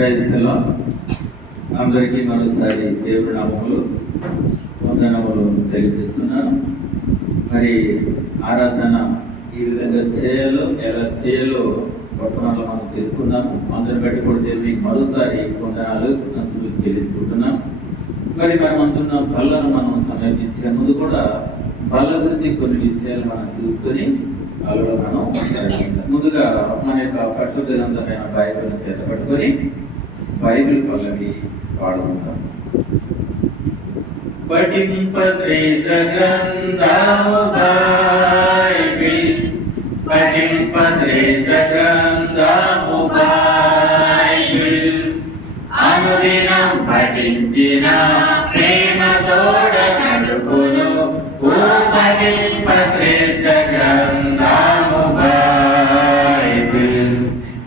Praise the lord. అందరికీ మరోసారి దేవుడి నామములు వందనములు తెలియజేస్తున్నాను. మరి ఆరాధన ఈ విధంగా ఎలా చేయాలో వర్తమానంలో మనం తెలుసుకున్నాము. అందరిని బట్టి కూడా దేవునికి మరోసారి వందనాలు చెల్లించుకుంటున్నాం. మరి మనం అంటున్న బల్లను మనం సమర్పించే ముందు కూడా బల్ల గురించి కొన్ని విషయాలు మనం చూసుకొని అలా మనం ముందుగా మన యొక్క పరిశుద్ధ గ్రంథమైన బైబిల్ని చేత పట్టుకొని బైబిల్ పల్లవి పాడుకుంటాం. పఠింప శ్రేష్ఠ గ్రంథము బైబిల్, పఠింప శ్రేష్ఠ గ్రంథము బైబిల్, అనుదినం పఠించిన ప్రేమ తోడ నడుపును. ఓ పఠింప శ్రేష్ఠ గ్రంథము Bible,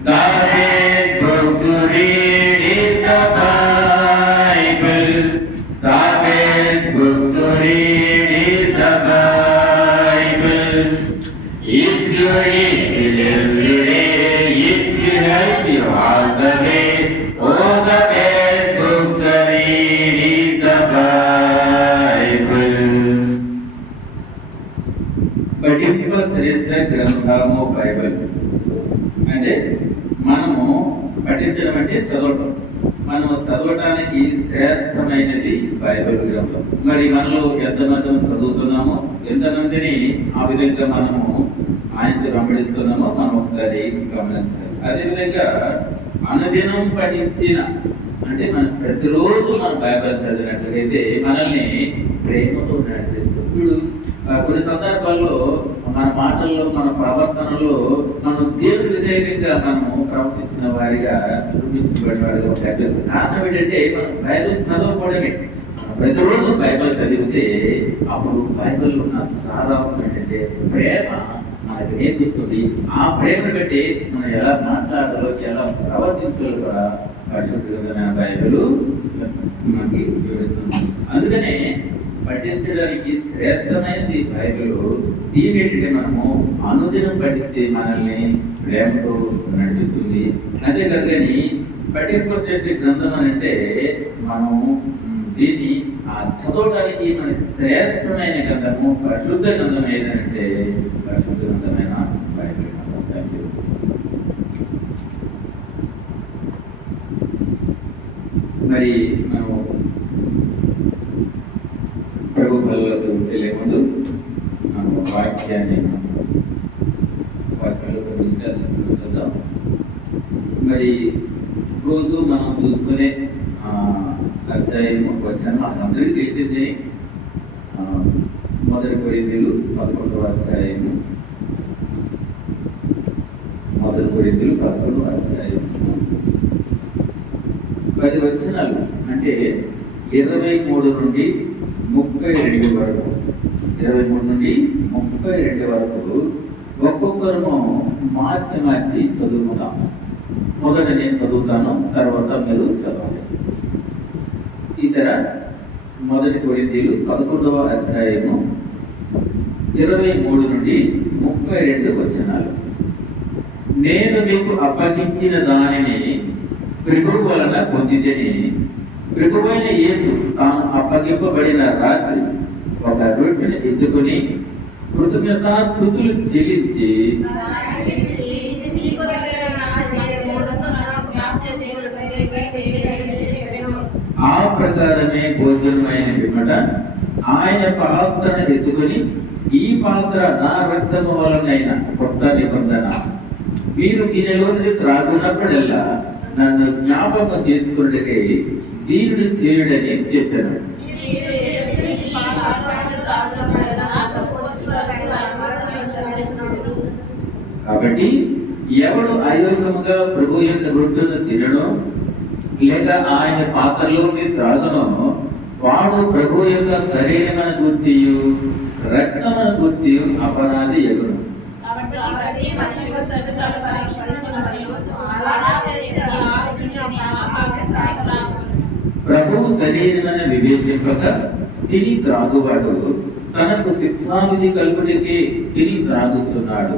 the best book to read is the Bible, the best book to read is the Bible. If you read it every day, it will help you all the way. Oh, the best book to read is the Bible. పఠింప శ్రేష్ఠ గ్రంథము Bible అంటే మనము పఠించడం అంటే చదవటం. మనము చదవటానికి శ్రేష్టమైనది Bible గ్రంథం. మరి మనలో ఎంతమంది చదువుతున్నామో, ఎంతమందిని ఆ విధంగా మనము ఆయనతో వెంబడిస్తున్నామో మనం ఒకసారి గమనించాలి. అదేవిధంగా అనుదినం పఠించిన అంటే మనం ప్రతిరోజు మనం బైబిల్ చదివినట్లయితే మనల్ని ప్రేమతో నడిపిస్తుంది. చూడు, కొన్ని సందర్భాల్లో మన మాటల్లో, మన ప్రవర్తనలో మనం దేవుడి విధేయంగా మనము ప్రవర్తించిన వారిగా చూపించబడిన వారిగా కనిపిస్తుంది. కారణం ఏంటంటే మనం బైబిల్ చదవకపోవడమే. ప్రతిరోజు బైబిల్ చదివితే అప్పుడు బైబిల్ ఉన్న సారాంశం ఏంటంటే ప్రేమ మనకు నేర్పిస్తుంది. ఆ ప్రేమను బట్టి మనం ఎలా మాట్లాడాలో, ఎలా ప్రవర్తించాలో కూడా పరిశుద్ధమైన బైబిల్ మనకి వివరిస్తుంది. అందుకనే పఠించడానికి శ్రేష్టమైనది బైబిల్. దీనింటిని మనము అనుదినం పఠిస్తే మనల్ని ప్రేమతో నడిపిస్తుంది. అంతేకాదు కానీ పఠింప శ్రేష్ఠ గ్రంథం అని అంటే మనం దీన్ని చదవడానికి మనకి శ్రేష్టమైన గ్రంథము, పరిశుద్ధ గ్రంథం ఏదంటే పరిశుద్ధ గ్రంథమైన బైబిల్. మరి మనం ప్రభు బల్లకు వెళ్ళే ముందు మనం వాక్యాన్ని కొన్ని విషయాలు చూసుకుంటాం. మరి రోజు మనం చూసుకునే అధ్యాయము వచ్చాను మనకు అందరికీ తెలిసింది. మొదటి కొరింథీయులు 11వ అధ్యాయము, మొదటి కొరింథీయులు 11వ అధ్యాయము 10 వచనాలు అంటే 23 నుండి 32 వరకు, 23 నుండి 32 వరకు ఒక్కొక్కరు మార్చి చదువుకుందాం. మొదట నేను చదువుతాను, తర్వాత మీరు చదవండి. తీసారా? మొదటి కొరింథీయులు 11వ అధ్యాయము 23 నుండి 32 వచనాలు. నేను మీకు అప్పగించిన దానిని ప్రభువు వలన పొందితిని. ప్రభువైన యేసు తాను అప్పగింపబడిన రాత్రి ఒక రొట్టెను ఎత్తుకొని కృతజ్ఞతాస్తుతులు చెల్లించి ఆ ప్రకారమే భోజనమైన పిమ్మట ఆయన పాత్రను ఎత్తుకొని, ఈ పాత్ర నా రక్తము వలనైన కొత్త నిబంధన, మీరు దీనిలోని త్రాగునప్పుడల్లా నన్ను జ్ఞాపకం చేసుకున్నట్టుకై దీనిని చేయుడని చెప్పాను. కాబట్టి ఎవడు అయోగ్యముగా ప్రభు యొక్క రొట్టెను తినడో లేక ఆయన పాత్రలోని త్రాగునో వాడు ప్రభు యొక్క శరీరమును గూర్చి రక్తమును గూర్చి అపరాధి ఎగును. ప్రభువు శరీరమును వివేచింపక తిని త్రాగువాడు తనకు శిక్షావిధి కలుగుటకి తిని త్రాగుచున్నాడు.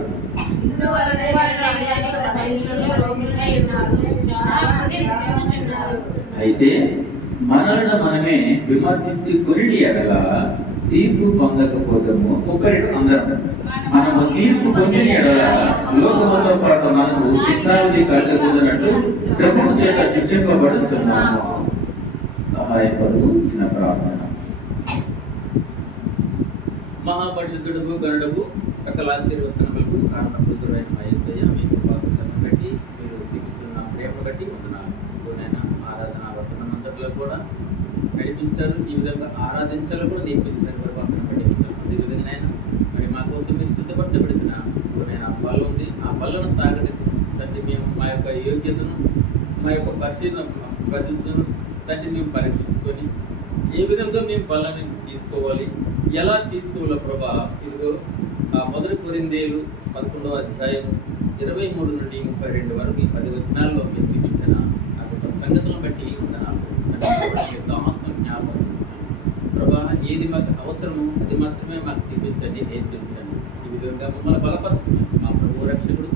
ఇందువలన వారు అన్యాయమైన రోగులై ఉన్నారు. అయితే మనల్ని మనమే విమర్శించి కొనిడి ఎడల తీర్పు పొందకపోతాము. 32 అందరం మనము తీర్పు పొందిన ఎడల లోకముతో పాటు మనకు శిక్షావిధి కలగకూడనట్టు ప్రభువు చేత శిక్షింపబడుతున్నాము. సహాయపడు చిన్న ప్రార్థన. మహాపరిశుద్ధుడు గరుడకు సకల ఆశీర్వచనములకు కారణభూతుడైన మా యేసయ్య, మీ కృపాకృపను బట్టి మీరు చూపిస్తున్న ప్రేమ బట్టి వందనాలు. నేను ఆరాధన వర్తనంతట్లో కూడా నడిపించారు, ఈ విధంగా ఆరాధించాలో కూడా నేర్పించారు. కృపాకృపను బట్టి వందనాలు. అదే విధంగా నేను మరి మా కోసం మీరు సిద్ధపరచబడిన నేను బల్ల ఉంది, ఆ బల్లను తాగలేదు తండ్రి. మేము మా యొక్క యోగ్యతను, మా యొక్క పరిశుద్ధను తండ్రి మేము పరీక్షించుకొని ఏ విధంగా మేము బల్లని తీసుకోవాలి, ఎలా తీసుకోవాలో ప్రభా, ఇదిగో ఆ 1 కొరింథీయులు 11వ అధ్యాయం 23 నుండి 32 వరకు ఈ 10 వచనాల్లో మీరు చూపించిన ఆ యొక్క సంగతులను బట్టి ఆస్తులను జ్ఞాపకం చేస్తున్నాను ప్రభా. ఏది మాకు అవసరమో అది మాత్రమే మాకు చూపించండి, నేర్పించండి. ఈ విధంగా మమ్మల్ని బలపరచండి. మా ప్రభు రక్షకుడు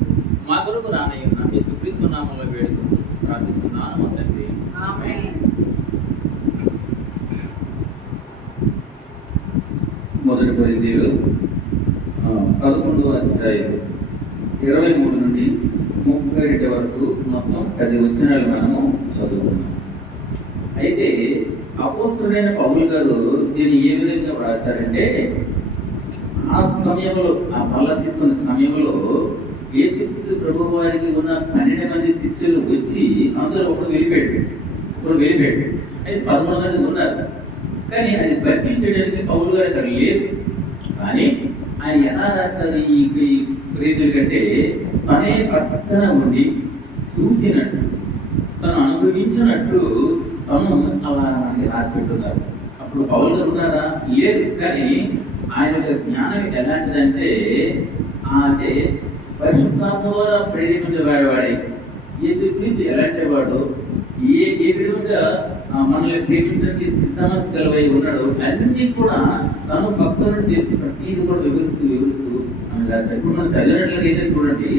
మా కొరకు రానయ్యున్న యేసుక్రీస్తు నామములో వేడుకుంటూ ప్రార్థిస్తున్నాను మా తండ్రి. ఆమేన్. 1 కొరింథీయులు 11వ అధ్యాయం 23 నుండి 32 వరకు మొత్తం 10 వచనాలు మనము చదువుకున్నాం. అయితే అపోస్తలుడైన పౌలు గారు దీన్ని ఏ విధంగా వ్రాసారంటే, ఆ సమయంలో ఆ బల్ల తీసుకున్న సమయంలో యేసుక్రీస్తు ప్రభువు వారికి ఉన్న 12 మంది శిష్యులు వచ్చి అందులో ఒకడు వెళ్ళిపోయాడు. అయితే 11 మంది ఉన్నారు. కానీ అది బతికించడానికి పౌలు గారు అక్కడ లేదు. కానీ ఆయన ఎలా రాస్తారు ఈ కొరింథీయుల కంటే, తనే పక్కన ఉండి చూసినట్టు, తను అనుభవించినట్టు తను అలా మనకి రాసి పెట్టున్నారు. అప్పుడు పౌలు గారు ఉన్నారా? లేదు. కానీ ఆయన యొక్క జ్ఞానం ఎలాంటిదంటే, అంటే పరిశుద్ధాత్మ ద్వారా ప్రేరేపించబడేవాడే. యేసుక్రీస్తు ఎలాంటి వాడు, ఏ విధంగా మనల్ని ప్రేమించడానికి సిద్ధమనసు గలవై ఉన్నాడు, అన్నీ కూడా తను పక్క నుండి చేసి ప్రతిది కూడా వివరిస్తూ రాశారు. ఇప్పుడు మనం చదివినట్లయితే చూడండి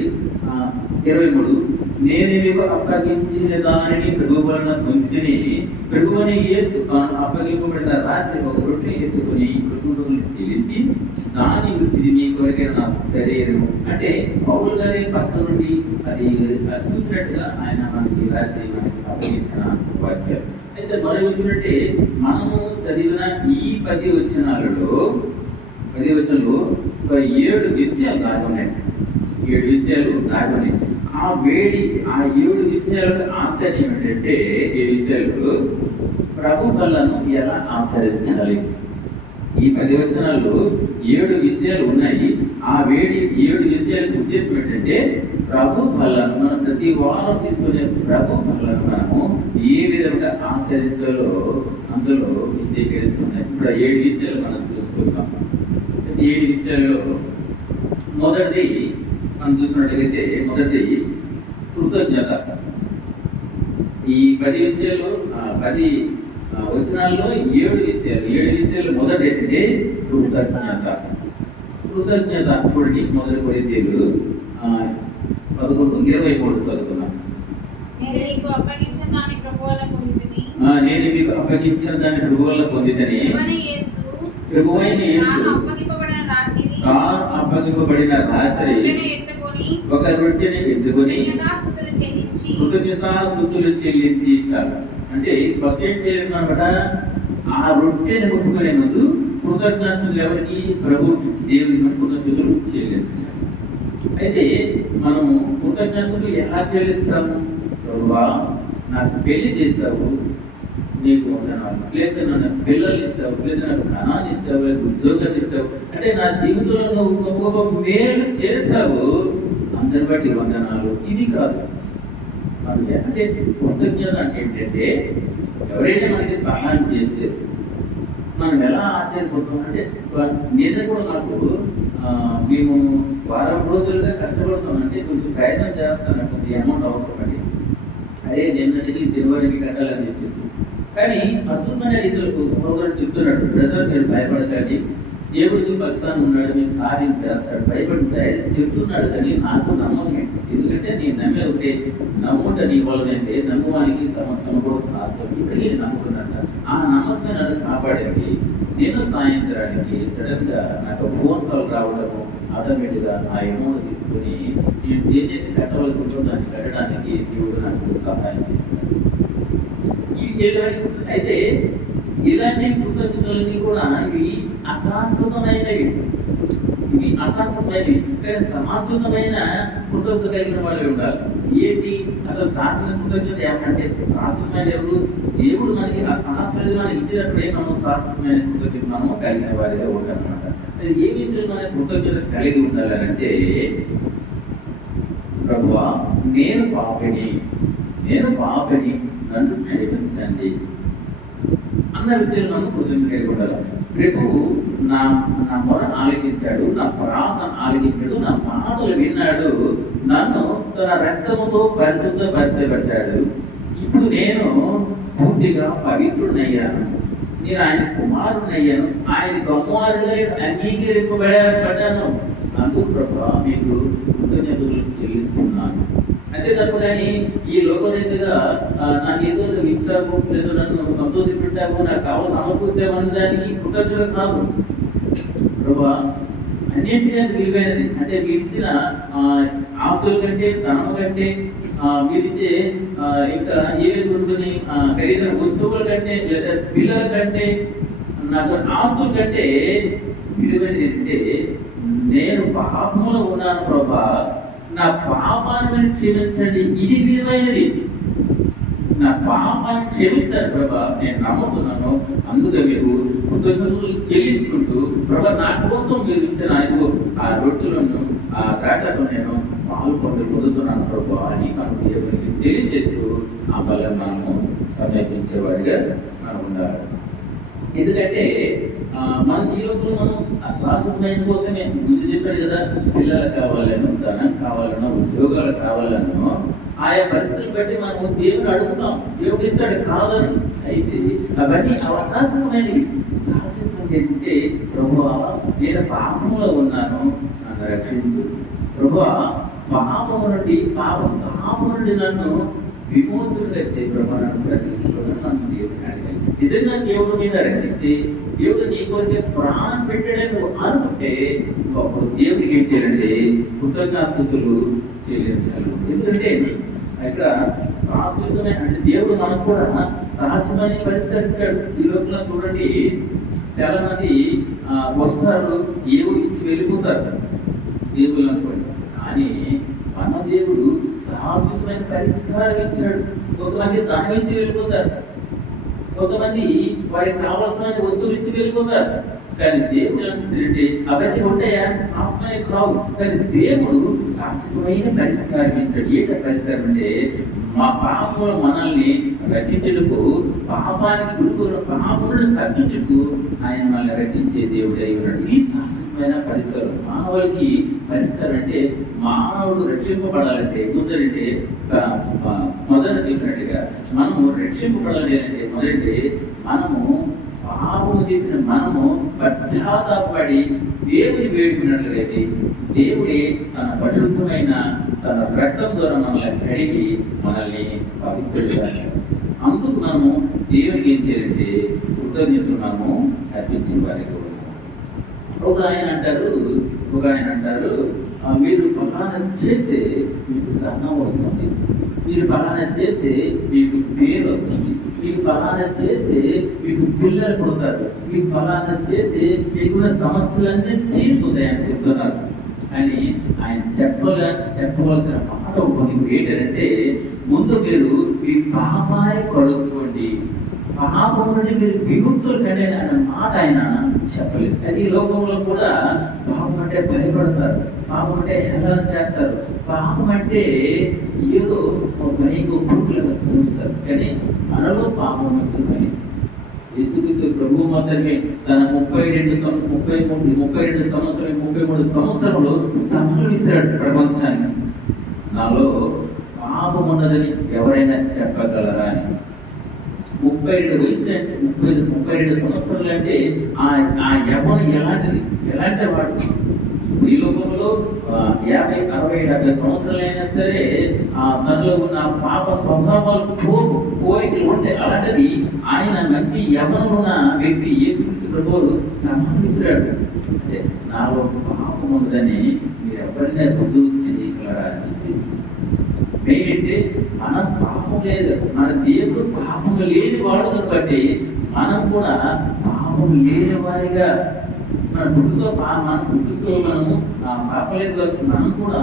23, నేను మీకు అప్పగించిన దానిని ప్రభు వలన పొందితిని. ప్రభువని యేసు అప్పగింపబడిన రాత్రి ఒక రొట్టెని ఎత్తుకొని కృతజ్ఞతలు చెల్లించి దాని గురించి మీ కొరకైన నా శరీరం, అంటే పౌలు గారి పక్క నుండి అది చూసినట్టుగా ఆయన మనకి రాసి మనకి అప్పగించిన వాక్యాలు. అయితే మరో విషయం అంటే, మనము చదివిన ఈ 10 వచనాలలో 10 వచనంలో 7 విషయాలు దాగున్నాయి. 7 విషయాలు దాగున్నాయి. ఆ 7 విషయాలకు ఆంతర్యం ఏంటంటే, 7 విషయాలు ప్రభు బలను ఎలా ఆచరించాలి. ఈ 10 వచనాల్లో 7 విషయాలు ఉన్నాయి. ఆ 7 విషయాలకు ఉద్దేశం ఏంటంటే, ప్రభు బలను మనం ప్రతి వారం తీసుకునే ప్రభు బలను మనము ఏ విధంగా ఆచరించాలో అందులో విశదీకరించున్నాయి. ఇప్పుడు 7 విషయాలు మనం చూసుకుంటాం. 7 విషయాల్లో మొదటిది మనం చూసినట్లయితే, మొదటిది కృతజ్ఞత. ఈ 10 విషయాలు 10 వచనాల్లో 7 విషయాలు మొదటి ఏంటంటే కృతజ్ఞత. చూడండి, 1 కొరింథీయులు 11:23 చదువుకున్నాం. నేను మీకు అప్పగించిన దాన్ని ప్రభువు వలన పొందితిని. ప్రభువైన యేసు తాను అప్పగింపబడిన రాత్రి ఒక రొట్టెని ఎత్తుకొని కృతజ్ఞతాస్తుతులు చెల్లించి చాలు. అంటే ఫస్ట్ ఏం చేయాలి అనమాట, ఆ రొట్టెని ముట్టుకునే ముందు కృతజ్ఞాస్తుతులు ఎవరికి? ప్రభువుకి, దేవునికి కృతజ్ఞతలు చెల్లించాలి. అయితే మనము కృతజ్ఞతలు ఎలా చెల్లిస్తాము? ప్రభువా, నాకు పెళ్లి చేశావు, నీకు లేదా నన్ను పిల్లలు ఇచ్చావు, లేదా నాకు ధనాన్ని ఇచ్చావు, లేదా ఉద్యోగాన్ని ఇచ్చావు, అంటే నా జీవితంలో నువ్వు గొప్ప మేలు చేశావు, అందరి బట్టి వందనాలు. ఇది కాదు అంటే కృతజ్ఞత. అంటే ఏంటంటే, ఎవరైనా మనకి సహాయం చేస్తే మనం ఎలా ఆశ్చర్యపోతాం అంటే, నేను కూడా నాకు మేము వారం రోజులుగా కష్టపడుతామంటే కొంచెం ప్రయత్నం చేస్తాను, కొంచెం అమౌంట్ అవసరపడి, అదే నిన్నటికి శనివారికి కట్టాలని చెప్పేసి. కానీ అద్భుతమైన రీతిలో సహోదరుడు చెప్తున్నాడు, బ్రదర్ మీరు భయపడకండి, దేవుడు నీ పక్షాన ఉన్నాడు, నీ కార్యం చేస్తాడు, భయపడి ధైర్యం చెప్తున్నాడు. కానీ నాకు నమ్మకం ఏంటి? ఎందుకంటే నేను నమ్మే ఒకటే, నమ్ముట నీ వలనైతే నమ్మువానికి సమస్తము కూడా సాధ్యం. ఇప్పటికీ నేను నమ్ముకున్నాను. ఆ నమ్మకం నన్ను కాపాడింది. నేను సాయంత్రానికి సడన్ గా నాకు ఫోన్ కాల్ రావడము, ఆటోమేటిక్గా ఆ అమౌంట్ తీసుకుని నేను దేన్నైతే కట్టవలసి ఉంటుందో దాన్ని కట్టడానికి దేవుడు నాకు సహాయం చేశాడు. అయితే ఇలాంటి కృతజ్ఞతలన్నీ కూడా ఇవి అశాశ్వతమైనవి, కానీ శాశ్వతమైన కృతజ్ఞత కలిగిన వాళ్ళు ఉండాలి. ఏంటి అసలు శాశ్వత కృతజ్ఞత ఏమంటే, శాశ్వతమైన ఎవరు? దేవుడు మనకి ఆ శాశ్వతమైన ఇచ్చినప్పుడే మనం శాశ్వతమైన కృతజ్ఞత మనము కలిగిన వారిగా ఉంటామన్నమాట. ఏ విషయంలో మన కృతజ్ఞత కలిగి ఉండాలంటే, ప్రభువా నేను పాపిని నన్ను క్షమించండి అన్న విషయంలో మనం కృతజ్ఞత కలిగి ఉండాలి. రేపు నా మొర ఆలకించాడు, నా ప్రార్థన ఆలకించాడు, నా మాటలు విన్నాడు, నన్ను తన రక్తముతో పరిశుద్ధపరచబరిచాడు. ఇప్పుడు నేను పూర్తిగా పవిత్రుడయ్యాను, నేను ఆయన కుమారుడయ్యాను, ఆయన కుమారుడుగా అంగీకరింపబడ్డాను. అందుకు ప్రభా మీకు కృతజ్ఞతలు చెల్లిస్తున్నాను. అంతే తప్ప కానీ ఈ లోకరీతిగా నాకేదో నువ్వు ఇచ్చావు, లేదో నన్ను సంతోషపెట్టావు, నాకు కావాలి సమకూర్చావన్న దానికి కృతజ్ఞత కాదు. ప్రభా అన్నింటినీ విలువైనది. అంటే మీరు ఇచ్చిన ఆస్తుల కంటే, ధనం కంటే, మీరిచ్చే ఇంకా ఏవే కొనుక్కొని ఖరీదైన వస్తువుల కంటే, లేదా పిల్లల కంటే, నాకు ఆస్తుల కంటే విలువైనది ఏంటంటే, నేను పాపంలో ఉన్నాను ప్రభా, నా పాపాన్ని క్షమించండి. ఇది విలువైనది. నా పాపాన్ని క్షమించారు ప్రభా, నేను నమ్ముతున్నాను. అందుకే మీరు కృతజ్ఞతలు చెల్లించుకుంటూ, ప్రభా నా కోసం మీరు ఇచ్చిన ఆ రొట్టెలను, ఆ ద్రాక్షను నేను పొందుతున్నాను ప్రభా అని మనం దేవునికి తెలియజేస్తూ ఆ బలం మనము సమర్పించేవాడిగా మనం ఉండాలి. ఎందుకంటే మన జీవితంలో మనం ఆ శాశ్వతమైన కోసమే ముందు చెప్పాడు కదా, పిల్లలు కావాలను, ధనం కావాలనో, ఉద్యోగాలు కావాలనో, ఆయా పరిస్థితులు బట్టి మనం దేవుని అడుగుతాం, దేవుడు ఇస్తాడు కావాలను. అయితే అవన్నీ అశాశ్వతమైనవి. శాశ్వతం ఏంటంటే, ప్రభువా నేను పాపంలో ఉన్నాను, నన్ను రక్షించు. ప్రభువా పాపము నుండి, పాప శాపము నుండి నన్ను విమోచనగా చేయ ప్రభా, నన్ను రక్షించుకోవడం నన్ను దేవుడిని అడిగాను. నిజంగా దేవుడు నిన్ను రక్షిస్తే, దేవుడు నీ కొరికే ప్రాణం పెట్టాడని నువ్వు అనుకుంటే, అప్పుడు దేవుడికి ఏం చేయాలంటే కృతజ్ఞాస్తుతులు చెల్లించాలి. ఎందుకంటే ఇక్కడ శాశ్వతమైన, అంటే దేవుడు మనకు కూడా శాశ్వతమైన పరిష్కరించాడు. ఈ లోపల చూడండి, చాలా మంది వస్తారు, ఏవో ఇచ్చి వెళ్ళిపోతారు దేవుళ్ళు అనుకోండి. కానీ మన దేవుడు శాశ్వతమైన పరిష్కారం ఇచ్చాడు. కొంతమంది దాని ఇచ్చి వెళ్ళిపోతారు, కొంతమంది వారికి కావాల్సిన వస్తువులు ఇచ్చి వెళ్ళిపోతారు. కానీ దేవుడు అనిపించాడంటే అవన్నీ ఉంటాయా? శాశ్వతమైన కావు. కానీ దేవుడు శాశ్వతమైన పరిష్కారం ఇచ్చాడు. ఏంట పరిష్కారం అంటే, మా పాపములు మనల్ని రచించుటకు, పాపానికి గురుకున్న పాపములను తప్పించుటకు ఆయన మనల్ని రచించే దేవుడు అయి ఉన్నాడు. ఇది శాశ్వతమైన పరిష్కారం. మానవులకి పరిష్కారం అంటే, మానవుడు రక్షింపబడాలంటే ముందంటే మొదట చెప్పినట్టుగా మనము రక్షింపబడాలి అంటే మొదటి మనము పాపము చేసిన మనము పశ్చాత్తాపడి దేవుని వేడుకున్నట్లయితే, దేవుడే తన పరిశుద్ధమైన తన రక్తం ద్వారా మనల్ని కడిగి మనల్ని పవిత్రులుగా చేస్తాడు. అందుకు మనము దేవునికి ఏం చేయాలంటే కృతజ్ఞతలు మనము అర్పించే వారికి. ఒక ఆయన అంటారు మీరు పలానా చేస్తే మీకు ధనం వస్తుంది, మీరు పలానా చేస్తే మీకు పేరు వస్తుంది, మీకు పలానా చేస్తే మీకు పిల్లలు పుడతారు, మీకు పలానా చేస్తే మీకున్న సమస్యలన్నీ తీరిపోతాయని చెప్తున్నారు. కానీ ఆయన చెప్పవలసిన మాట ఒకటి ఏంటంటే, ముందు మీరు మీ పాపాన్ని కడుక్కోండి, పాపం నుండి మీరు విముక్తులు కండి అన్న మాట ఆయన చెప్పలేదు. అది ఈ లోకంలో కూడా పాపం అంటే భయపడతారు, పాపం అంటే హేళన చేస్తారు, పాపం అంటే ఏదో భయంగా కురుకులుగా చూస్తారు. కానీ మనలో పాపం వచ్చుకొని యేసుక్రీస్తు ప్రభువు మాత్రమే తన 33 సంవత్సరంలో సంహరిస్తాడు ప్రపంచాన్ని. నాలో పాపం ఉన్నదని ఎవరైనా చెప్పగలరా అని. 32 వయసు అంటే 32 సంవత్సరాలు అంటే ఆ యవ్వనం ఎలాంటి వాడు ఈ లోకంలో 50, 60, 70 సంవత్సరాలు అయినా సరే తనలో ఉన్న పాప స్వభావాలు కోరికలు ఉంటాయి. అలాంటిది ఆయన మంచి యవ్వనంలో ఉన్న వ్యక్తి యేసుక్రీస్తు ప్రభువు సమాధిస్తున్నాడు. అంటే నాలో పాపం ఉందని మీరు ఎవరైనా రుజువు చేయగలరా అని చెప్పేసి. మెయిన్ అంటే మనం పాపం లేదు, మన దేవుడు పాపం లేని వాడు కాబట్టి మనం కూడా పాపం లేని వారిగా మన పుట్టుతో మనము పాపం లేదు కాబట్టి మనం కూడా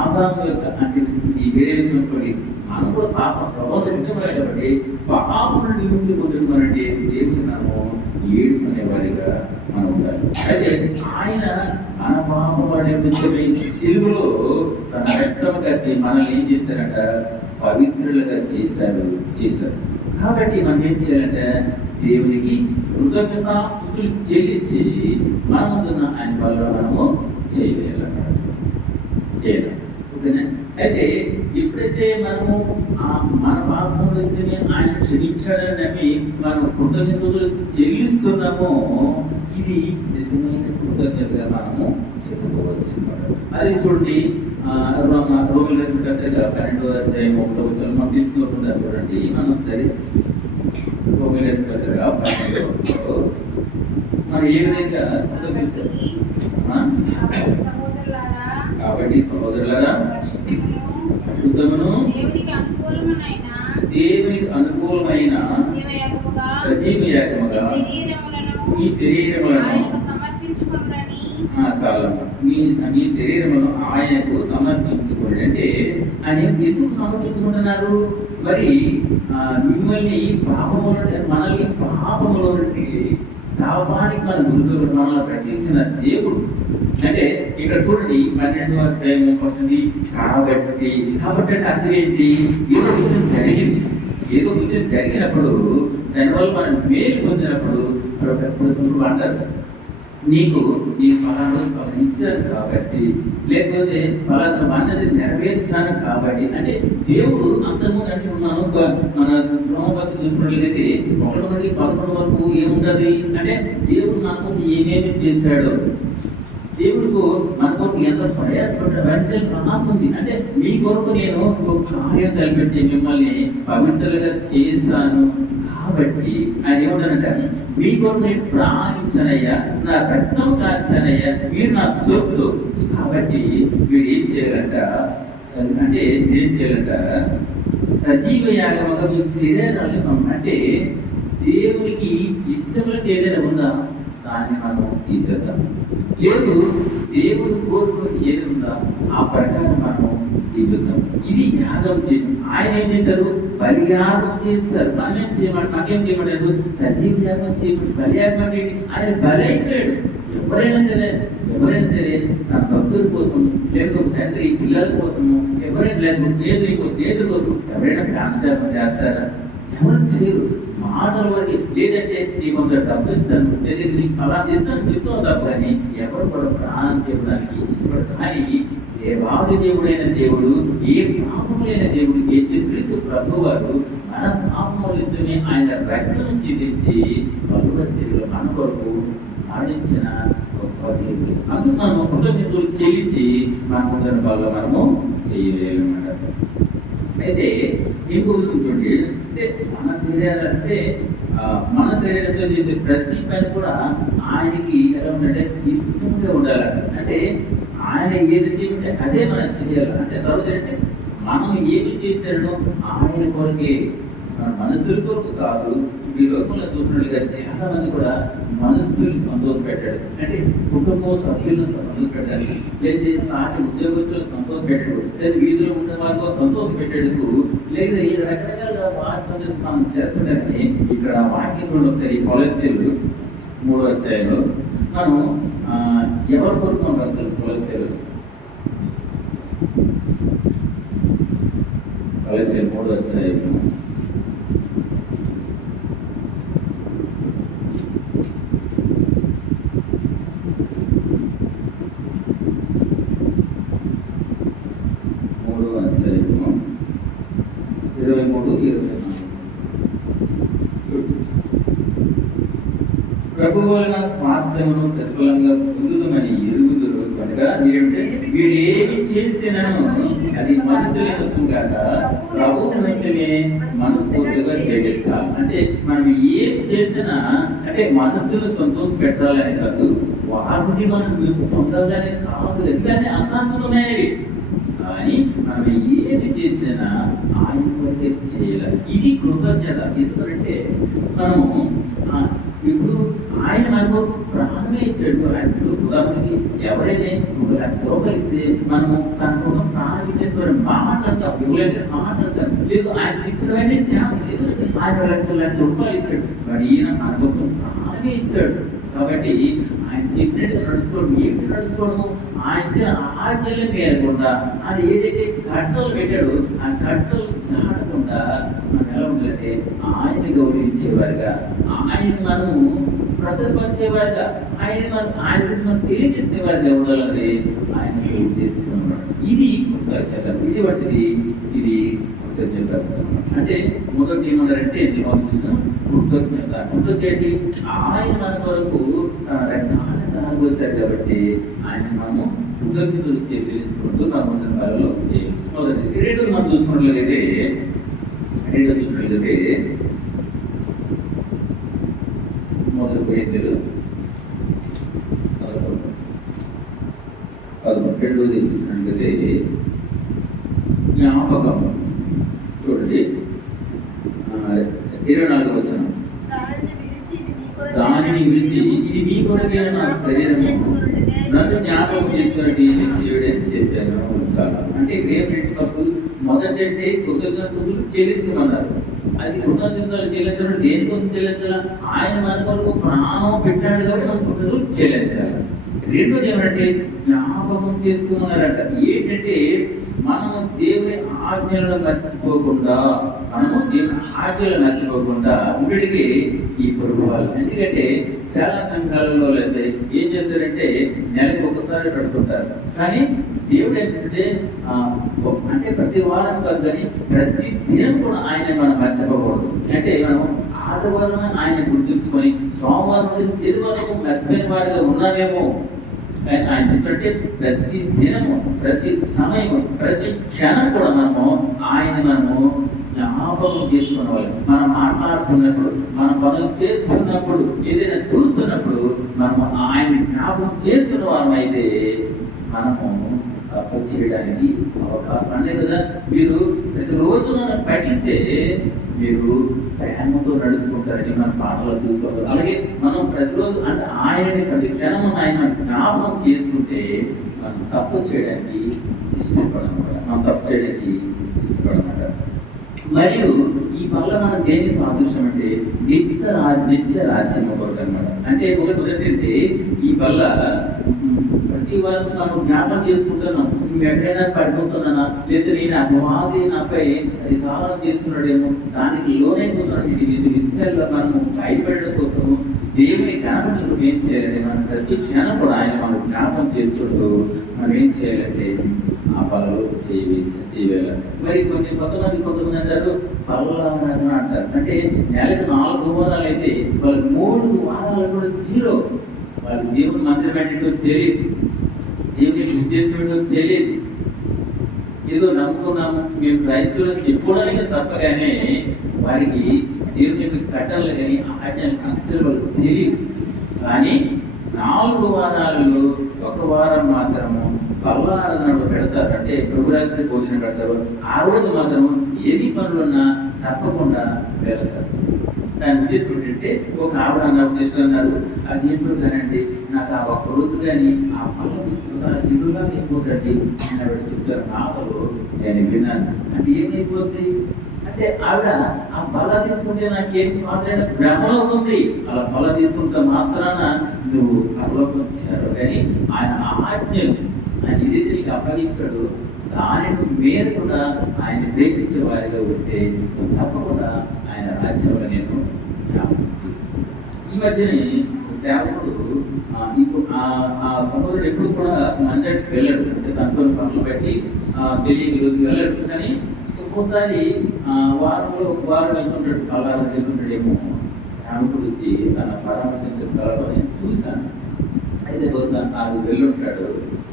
ఆదాము యొక్క అంటే ఈ వేరే విషయం పడి మనం కూడా పాప స్వభావం కాబట్టి పాపం నిమిత్తి పొందుతున్నారంటే దేవుని మనము ఏడుకునే వారిగా మనం ఉండాలి. అయితే ఆయన మన పాపం నిమిత్తమై సిలువలో తన రక్తం కచ్చి మనల్ని ఏం చేశారంట? పవిత్రులుగా చేశారు. కాబట్టి మనం ఏం చేయాలంటే దేవునికి కృతజ్ఞతాస్తుతులు చెల్లించి మన ముందున్న ఆయన వల్ల మనము చేయలేదన్నమాట. ఓకేనా? అయితే ఎప్పుడైతే మనము మన పాపం విషయమే ఆయన క్షమించాడని నమ్మి మనం కృతజ్ఞతలు చెల్లిస్తున్నామో ఇది నిజమైన కృతజ్ఞతగా మనము చెప్పుకోవచ్చు. అది చూడండి, రోగుల రాసిన పత్రిక 12వ అధ్యాయం 1వ వచనం మనం తీసుకోకుండా చూడండి. మనం సరే రోగుల రాసిన పత్రిక 12వ మనం ఏ విధంగా కాబట్టి సహోదరులారా శుద్ధమును దేవునికి అనుకూలమైన సజీవ యాగముగా మీ శరీరములను చాలా మీ శరీరమును ఆయనకు సమర్పించుకోండి. అంటే ఆయన ఎందుకు సమర్పించుకుంటున్నారు? మరి మిమ్మల్ని మనల్ని పాపములో నుండి శాపానికి మన గురువు మనల్ని రక్షించిన దేవుడు. అంటే ఇక్కడ చూడండి 12వ అధ్యాయం వస్తుంది. కాబట్టి అంటే అర్థం ఏంటి? ఏదో విషయం జరిగినప్పుడు దానివల్ల మనం మేలు పొందినప్పుడు అంటారు, నీకు పలానా ఇచ్చాను కాబట్టి, లేకపోతే పలానా అన్నది నెరవేర్చాను కాబట్టి. అంటే దేవుడు అంతకుముందు అంటే ఉన్నాను మన బ్రహ్మపతి చూసినట్లయితే 1 నుండి 11 వరకు ఏముంటది అంటే దేవుడు నా కోసం ఏమేమి చేశాడో, దేవుడికి మన కొరకు ఎంత ప్రయాసపడ్డ మనిషికి ఆశ ఉంది. అంటే మీ కొరకు నేను ఒక కార్యం తలపెట్టి మిమ్మల్ని పవిత్రులుగా చేశాను కాబట్టి ఆయన ఏమంటారంటే మీ కొరకు నేను ప్రాణించానయ్యా, నా రక్తం కాచానయ్యా, మీరు నా సొత్తు. కాబట్టి మీరు ఏం చేయాలంట సజీవ యాగముగా మీ శరీరాలు అంటే దేవునికి ఇష్టమైనది ఏదైనా ఉందా దాన్ని మనం తీసేద్దాం. లేదు, దేవుడు కోరుకుని ఏది ఉందా ఆ ప్రకారం మనం జీవిద్దాం. ఇది యాగం చేయడం. ఆయన ఏం చేశారు? బలియాగం చేశారు. మనమేం చేయమంటే నాకేం చేయమంటారు? సజీవ యాగం చేయమంటే బలియాగం అంటే ఆయన బలైపోయాడు. ఎవరైనా సరే తన భక్తుల కోసం, లేకపోతే తండ్రి పిల్లల కోసము, ఎవరైనా లేకపోతే స్నేహితుల కోసం ఎవరైనా ప్రాణత్యాగం చేస్తారా? ఎవరు చేయరు. మాటల వరకు, లేదంటే నీకు కొంత డబ్బు ఇస్తాను, లేదంటే నీకు అలా ఇస్తాను చెప్తాను తప్ప కానీ ఎవరు కూడా ప్రాణం చెప్పడానికి ఇష్టపడరు. కానీ దేవాది దేవుడైన దేవుడు, ఏ పాపము లేని దేవుడు యేసుక్రీస్తు ప్రభువారు మన పాపముల విషయమే ఆయన రక్తం చిందించి కలువరిలో మన కొరకు మరణించిన గొప్ప దేవుడు. అందుకు మనం కృతజ్ఞతలు చెల్లించి మన ముందర బాగా మనము చేయలేమన్నమాట. అయితే ఇంకో విషయం చూడండి, అంటే మన శరీరంతో చేసే ప్రతి పని కూడా ఆయనకి ఎలా ఉందంటే ఇష్టంగా ఉండాలంట. అంటే ఆయన ఏది చేయమంటే అదే మనం చేయాలి. అంటే తర్వాత ఏంటంటే మనం ఏమి చేశాడో ఆయన కొరకే, మన మనసుల కొరకు కాదు. ఈ లోకంలో చూసినట్లుగా చాలా మంది కూడా మనస్సుని సంతోషపెట్టాడు. అంటే కుటుంబ సభ్యులను సంతోషపెట్టాడు, లేదా సాటి ఉద్యోగస్తులను సంతోషపెట్టాడు, లేదా వీధిలో ఉన్న వారితో సంతోషపెట్టాడు, లేదా ఈ రకరకాలుగా వాటి మనం చేస్తుంటే కానీ ఇక్కడ వాక్యం చూడండి ఒకసారి. కొలస్సీలు 3వ అధ్యాయంలో మనం ఎవరు కొరకు భక్తులు? కొలస్సీలు 3వ అధ్యాయం 23, 24. అది మనుషుల నిమిత్తం కాక ప్రభు నిమిత్తమే మనస్ఫూర్తిగా చేయించాలి. అంటే మనం ఏం చేసినా అంటే మనసును సంతోష పెట్టాలని కాదు, వారిని మనం పొందాలని కాదు, ఎందుకంటే అశాశ్వతమైనవి. కానీ మనం ఏది చేసినా ఆయన కొరకే చేయాలి. ఇది కృతజ్ఞత. ఎందుకంటే మనము ఇప్పుడు ఆయన మన కొరకు ప్రాణమే ఇచ్చాడు. ఆయన ఉదాహరణకి ఎవరైనా 1,00,000 రూపాయలు ఇస్తే మనము తన కోసం ప్రాణం ఇచ్చేసేవారు మాట అంటాం, ఎవరైతే మాట అంటాం. లేదు ఆయన చిత్రమైన చేస్తారు, ఆయన 1,00,000 రూపాయలు ఇచ్చాడు, మరి ఈయన మన కోసం ప్రాణమే ఇచ్చాడు. కాబట్టి ఆయన చెప్పినట్టుగా నడుచుకోవడం, ఏంటి నడుచుకోవడము, ఆయన ఇచ్చిన ఆజ్ఞలు మేరకుండా ఆయన ఏదైతే కట్టలు పెట్టాడో ఆ కట్టలు దాటకుండా మనం ఎలా ఉండాలంటే ఆయన గౌరవించేవారుగా, ఆయన మనము ప్రతిపరిచేవారుగా, ఆయన గురించి మనం తెలియజేసేవారుగా ఉండాలని ఆయన ఉద్దేశిస్తున్నాడు. ఇది కృతజ్ఞత. ఇది వంటిది, ఇది కృతజ్ఞత. అంటే మొదటి ఏమన్నారంటే చూసాం కృతజ్ఞత. కృతజ్ఞత ఆయన మన వరకు తన రక్తాన్ని దానిపోసారు కాబట్టి ఆయన మనము కృతజ్ఞతలు చెల్లించుకుంటూ మన ముందు కాలంలో చేస్తాం. మొదటి రెండో మనం చూసుకున్నట్లయితే మొదటి కొరింథీయులు 11 చూసినట్లయితే జ్ఞాపకం చూడండి 24వ వచనం. దానిని విడిచి ఇది మీ కొరకైన నా శరీరము, నన్ను జ్ఞాపకం చేసుకున్నట్టు ఇది చేయడం అని చెప్పాను. చాలా అంటే ఏంటంటే ఫస్ట్ మొదటి అంటే కృతజ్ఞతలు చెల్లించమన్నారు. అది కృతజ్ఞతలు చెల్లించడం దేనికోసం చెల్లించాలా? ఆయన మన కొరకు ప్రాణం పెట్టాడు కాబట్టి మనం కృతజ్ఞతలు చెల్లించాలి. రెండోది ఏమంటే జ్ఞాపకం చేసుకున్నారంట. ఏంటంటే మనము దేవుని ఆజ్ఞలను మర్చిపోకుండా, ఉండడికి ఈ ప్రభువాలు. ఎందుకంటే చాలా సంఘాలలో లేదా ఏం చేస్తారంటే నెలకు ఒకసారి పెడుతుంటారు. కానీ దేవుడు ఏంటంటే అంటే ప్రతి వారం కాదు, కానీ ప్రతి దినం కూడా ఆయన మనం మర్చిపోకూడదు. అంటే మనం ఆదివారం ఆయన గుర్తుంచుకొని సోమవారం నుండి శనివారం మర్చిపోయిన వారిగా ఉన్నామేమో. ఆయన చెప్పంటే ప్రతి దినము, ప్రతి సమయము, ప్రతి క్షణం కూడా మనము జ్ఞాపకం చేసుకున్న వాళ్ళు. మనం మాట్లాడుతున్నప్పుడు, మనం పనులు చేస్తున్నప్పుడు, ఏదైనా చూస్తున్నప్పుడు మనము ఆయన జ్ఞాపకం చేసుకున్న వారం అయితే మనము తప్పు చేయడానికి అవకాశం అనే కదా. మీరు ప్రతిరోజు మనం పఠిస్తే మీరు ప్రేమతో నడుచుకుంటారని మన పాటలో చూసుకోవాలి. అలాగే మనం ప్రతిరోజు అంటే ఆయనని ప్రతి క్షణం ఆయన జ్ఞాపకం చేసుకుంటే మనం తప్పు చేయడానికి ఇష్టపడమాట. మరియు ఈ వల్ల మనం దేని సాదృశ్యం అంటే నిత్య రాజ్యం కొరకు అనమాట. అంటే ఒకటి ఈ వల్ల ప్రతి వారం మనం జ్ఞాపకం చేసుకుంటున్నాం. నువ్వు ఎక్కడైనా పడిపోతున్నానా, లేదా నేను అపవాది నాపై అది కాలం చేస్తున్నాడేమో, దానికి లోనైపోతున్నాను. ఇది విషయాల్లో మనము బయటపడడం కోసం దేవుని జ్ఞాపకం ఏం చేయాలంటే మనం ప్రతి క్షణం కూడా ఆయన మనం జ్ఞాపకం చేసుకుంటూ మనం ఏం చేయాలంటే ఆ పనులు చేయాలి. మరి కొంతమంది అంటారు పల్లారణ అంటారు. అంటే నెలకు 4 వారాలు అయితే వాళ్ళు 3 వారాలు కూడా 0. వాళ్ళు దేవుని మందిరం ఏంటో తెలియదు, దేవుని ఉద్దేశం ఏంటో తెలియదు. ఏదో నమ్ముకున్నాము మేము క్రైస్తవులను చెప్పుకోవడానికి తప్పగానే వారికి దేవుని యొక్క కట్టలు కానీ ఆజ్ఞలు అస్సలు వాళ్ళు తెలియదు. కానీ 4 వారాలు 1 వారం మాత్రము పల్లారాధనలు పెడతారు. అంటే ప్రభురాత్రి భోజనం పెడతారు. ఆ రోజు మాత్రము ఎన్ని పనులున్నా తప్పకుండా వెళ్తారు. దాని ఉద్దేశం ఏంటంటే ఒక ఆవిడ అన్నారు, సిస్టర్ అన్నారు, అది ఏంటో కానండి నాకు ఆ ఒక్క రోజు కానీ ఆ పనులు తీసుకుంటా ఎదురుగా అయిపోతుంది అని ఆవిడ చెప్తారు. నాతో నేను విన్నాను. అంటే ఏమైపోద్ది అంటే ఆవిడ ఆ బల తీసుకుంటే నాకేం కాదని భ్రమలో ఉంది. అలా బల తీసుకుంటే మాత్రాన నువ్వు పరలోకం చేరు. కానీ ఆయన ఆజ్ఞలు ఆయన ఏదైతే నీకు అప్పగించాడు దానిని మీరు కూడా ఆయన ప్రేమించే వారిగా ఉంటే తప్పకుండా ఆయన రాజ్యంలో నేను ఈ మధ్యనే సేవకుడు ఆ సముద్రుడు ఎప్పుడు కూడా మందిరానికి వెళ్ళాడు. అంటే తనతో పనులు పెట్టి తెలియదు వెళ్ళాడు. కానీ ఒక్కోసారి వారంలో 1 వారం వెళ్తుంటాడు, పలారం వెళ్తుంటాడేమో. సేవకుడు వచ్చి తన పరామర్శించిన తర్వాత నేను చూశాను. అయితే బహుశా 4 వెళ్ళుంటాడు.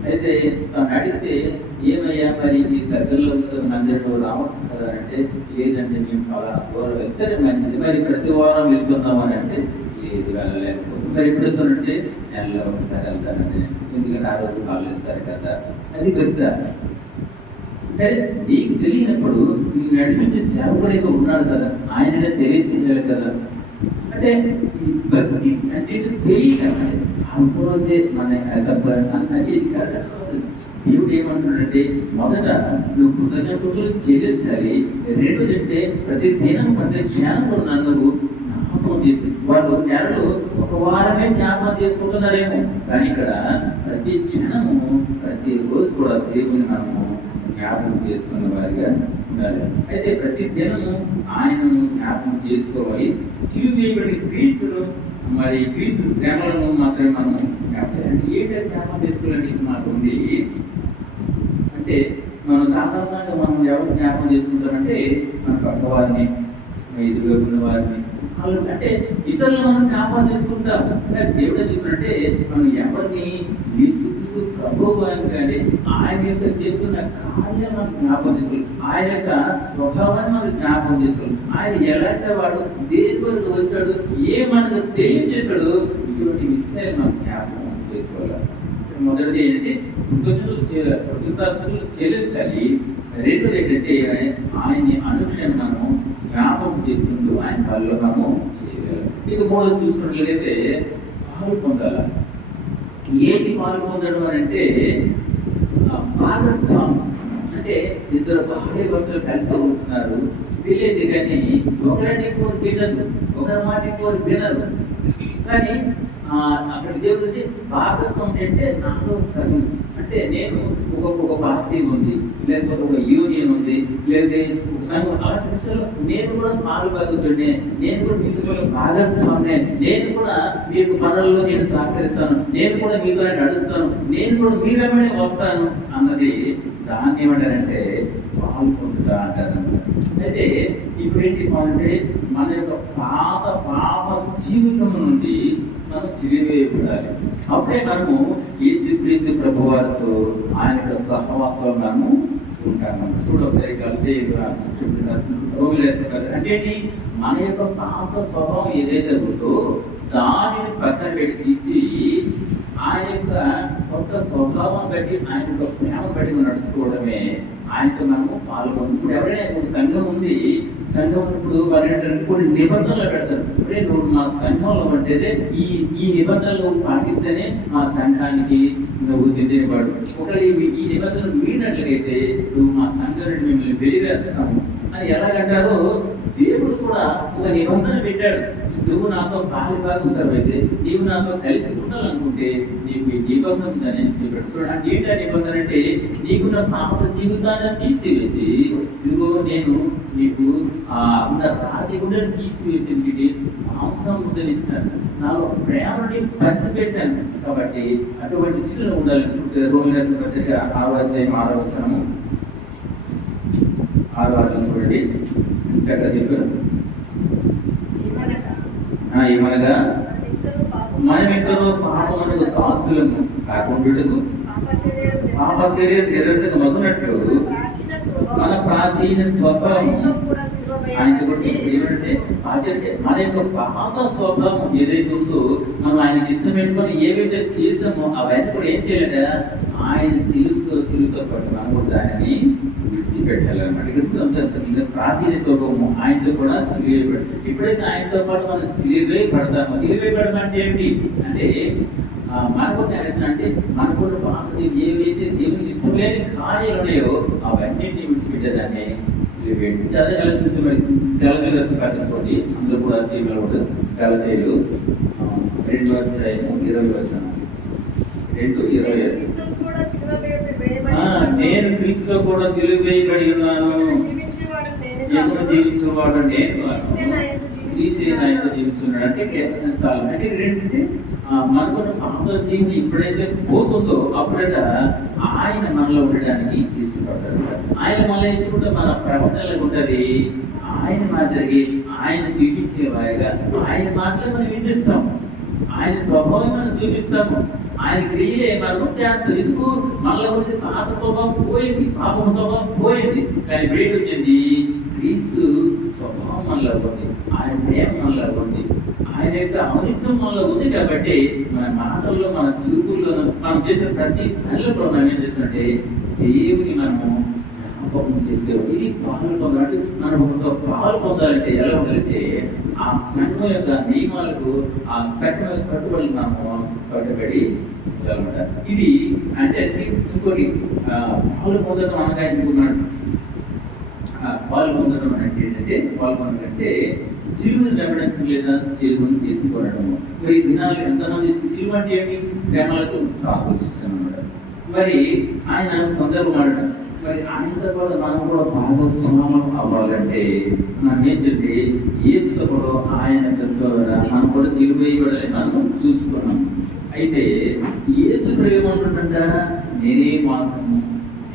అయితే తను అడిగితే ఏమయ్యా మరి ఈ దగ్గరలో ఉన్న మందిరంలో రావచ్చు కదా అంటే లేదంటే మేము పలానా దూరం వెళ్ళి సరే మంచిది మరి ప్రతి వారం వెళ్తున్నాం అని అంటే లేదు వెళ్ళలేకపోతే మరి ఎప్పుడు వెళ్తానంటే నెలలో ఒకసారి వెళ్తానండి ఎందుకంటే ఆ రోజు కాల్ ఇస్తారు కదా అది పెద్ద సరే నీకు తెలియనప్పుడు నీకు నడిపించే సేవకుడు ఉన్నాడు కదా ఆయననే తెలియచేయాలి కదా అంటే ఈ భక్తి అంటే తెలియకనండి అంతరోజే మన తప్ప అది కాదు. దేవుడు ఏమంటున్నాడంటే మొదట నువ్వు కృతజ్ఞతలు చెల్లించాలి, రెండోదంటే ప్రతి దినం ప్రతి క్షణంలో నన్ను జ్ఞాపకం చేసి వాళ్ళు నెలలో ఒక వారమే జ్ఞాపకం చేసుకుంటున్నారేమో కానీ ఇక్కడ ప్రతి క్షణము ప్రతి రోజు కూడా దేవుని మనము జ్ఞాపకం చేసుకున్న వారిగా ఉండాలి. అయితే ప్రతి దినము ఆయనను జ్ఞాపకం చేసుకోవాలి. సిలువేయబడిన క్రీస్తును మరి క్రీస్తు శ్రమలను మాత్రమే మనం జ్ఞాపకం అంటే ఏంటంటే జ్ఞాపకం చేసుకోవాలని మాకు ఉంది. అంటే మనం సాధారణంగా మనం ఎవరు జ్ఞాపకం చేసుకుంటామంటే మన పక్క వారిని ఎదురుగా ఉన్న వారిని వాళ్ళు అంటే ఇతరులను మనం జ్ఞాపకం చేసుకుంటాం. కానీ దేవుడు చెప్పినట్టే మనం ఎవరిని యేసుక్రీస్తు ప్రభువాన్ని కానీ ఆయన యొక్క చేస్తున్న కార్యాలను మనం జ్ఞాపకం చేసుకోవాలి, ఆయన యొక్క స్వభావాన్ని మనం జ్ఞాపకం చేసుకోవాలి, ఆయన ఎలాంటి వాడు దేని వరకు వచ్చాడు ఏ మనకు తెలియజేశాడు ఇటువంటి విషయాలు మనం జ్ఞాపకం చేసుకోవాలి. మొదటిది ఏంటంటే కృతజ్ఞతలు చెల్లించాలి. రెండోది ఏంటంటే ఆయన్ని అనుక్షణం మనము జ్ఞాపకం చేసుకుంటూ ఆయన వాళ్ళలో మనము చేయగలం. ఇక మూడోది చూసుకున్నట్లయితే పాలు పొందాలి. ఏంటి పాలు పొందడం అని అంటే భాగస్వామి అంటే ఇద్దరు భార్య భర్తలు కలిసి ఉంటున్నారు, వెళ్ళేది కానీ ఒకరిని ఇంకోరు వినదు, ఒకరి మాట ఇంకోరు వినరు. కానీ అక్కడ దేవుడు అంటే భాగస్వామి అంటే నాలో సగం అంటే నేను ఒక పార్టీ ఉంది, లేకపోతే ఒక యూనియన్ ఉంది, లేకపోతే ఒక సంఘం అలాంటి విషయంలో నేను కూడా పాలు భాగస్వామినే, నేను కూడా మీతో భాగస్వామినే, నేను కూడా మీకు పనుల్లో నేను సహకరిస్తాను, నేను కూడా మీతో నడుస్తాను, నేను కూడా మీ వెంబడే వస్తాను అన్నది దాన్ని ఏమంటారంటే పాలు పొందుతా అంటారు. అయితే ఇప్పుడు ఏంటి అంటే మన యొక్క పాప జీవితం నుండి మనం సిలివేయబడాలి. అప్పుడే మనము యేసుక్రీస్తు ప్రభువారితో ఆయన యొక్క సహవాసంలో మనము ఉంటాము. చూడొకసారి కలిపి అంటే మన యొక్క పాప స్వభావం ఏదైతే ఉందో దానిని పక్కన పెట్టి తీసి ఆయన యొక్క కొత్త స్వభావం బట్టి ఆయన యొక్క ప్రేమ బట్టి నడుచుకోవడమే ఆయనతో మనము పాల్గొంటాం. ఇప్పుడు ఎవరైనా సంఘం ఉంది, సంఘం ఇప్పుడు వారి కొన్ని నిబంధనలు పెడతారు. అంటే నువ్వు మా సంఘంలో ఉంటేనే ఈ నిబంధనలు పాటిస్తేనే మా సంఘానికి నువ్వు చెందినవాడు, ఒకవేళ ఈ నిబంధనలు మీరినట్లయితే నువ్వు మా సంఘాన్ని మిమ్మల్ని వెలివేస్తాము అని ఎలాగంటారో దేవుడు కూడా ఒక నిబంధన పెట్టాడు. నువ్వు నాతో భాగస్వామి అయితే నీవు నాతో కలిసి ఉండాలనుకుంటే నీకు ఈ నిబంధన ఉందని చెప్పాడు. చూడండి ఏంటి నిబంధన అంటే నీకున్న పాప జీవితాన్ని తీసివేసి ఇదిగో నేను నీకు ఉన్న రాతి కూడా తీసివేసి నీకు మాంసం ముద్దనిచ్చాను, నాలో ప్రేమని పంచిపెట్టాను. కాబట్టి అటువంటి స్థితిలో ఉండాలని చూసే రోమిలకు రాసిన పత్రిక 6వ అధ్యాయం 6వ వచనము 6వ వచనం చూడండి చక్కగా చెప్పారు. ఏమనగా మనమిద్దరూ పాపమునకు దాసులము కాకుండుటకు పాప శరీరం నిరంతరం మగునట్లు మన ప్రాచీన స్వభావం ఆయనతో కూడా ఏమంటే మన యొక్క పాప స్వభావం ఏదైతే ఉందో మనం ఆయనకి ఇష్టం పెట్టుకొని ఏవైతే చేసామో అవన్నీ కూడా ఏం చేయాలంటే ఆయన సిలువుతో పాటు మనం కూడా దానిని విడిచిపెట్టాలన్నమాట. ఇంకా ప్రాచీన స్వభావము ఆయనతో కూడా సిలువేయబడి ఎప్పుడైతే ఆయనతో పాటు మనం సిలువేయబడతామో, సిలువేయబడడం అంటే ఏంటి అంటే మనకు అంటే మనకు పాత ఏవైతే దేవునికి ఇష్టం లేని కార్యాలు ఉన్నాయో అవన్నింటినీ విడిచిపెట్టేదాన్ని సిలువేయబడి. అదే గలతీయుల రాసిన చూడండి, అందులో కూడా సీమలు కూడా గలతీయులు 2:20 2:20 నేను క్రీస్తుతో కూడా సిలువ వేయబడి ఉన్నాను, ఎదురు జీవించేవాడు నేను క్రీస్తు ఆయనతో జీవిస్తున్నాడు. అంటే చాలా అంటే ఏంటంటే మనకున్న పాప జీవితం ఎప్పుడైతే పోతుందో అప్పుడట ఆయన మనలో ఉండడానికి ఇష్టపడతాడు. ఆయన మనలో ఇష్టపడితే మన ప్రవర్తనలో ఉంటుంది ఆయన మాదిరి ఆయన జీవించే వారిగా ఆయన మాటలు మనం వినిపిస్తాం. ఆయన స్వభావం మనం చూపిస్తాము, ఆయన క్రియలే మనము చేస్తాం. ఎందుకు? మనలో ఉంది పాత స్వభావం పోయింది, పాపం స్వభావం పోయింది. కానీ బయట వచ్చింది క్రీస్తు స్వభావం మనలో ఉంది, ఆయన ప్రేమ మనలో ఉంది, ఆయన యొక్క ఔనిత్యం మనలో ఉంది. కాబట్టి మన మాటల్లో, మన చూపుల్లో, మనం చేసే ప్రతి పనిలో కూడా మనం ఏం చేస్తామంటే దేవుని మనము జ్ఞాపకం చేసేవాడు. ఇది పాలు పొందాలంటే మనం ఒక పాలు పొందాలంటే ఎలా ఉండాలంటే ఆ సంఘం యొక్క నియమాలకు, ఆ సంఘం యొక్క కట్టుబడులు మనము కట్టుబడి ఉండాలన్నమాట. ఇది అంటే ఇంకోటి పాలు పొందడం అనగా ఇంకున్నాడు. పాలు పొందడం అంటే ఏంటంటే, పాలు పొందడం అంటే సిలువను వెంబడించడం లేదా సిలువను ఎత్తుకోవడము. మరి ఈ దినాలు ఎంతమంది సిలువ అంటే ఏంటి? శ్రమలకు సాకూర్చిస్తాం అన్నమాట. మరి ఆయన సందర్భం మరి ఆయనతో కూడా మనం కూడా భాగస్వామ్యం అవ్వాలంటే మనం ఏం చెప్పి యేసుతో కూడా ఆయన మనం కూడా సిలువ వేయబడాలని మనం చూసుకున్నాం. అయితే యేసు ఏమంటుంట, నేనే మార్గము,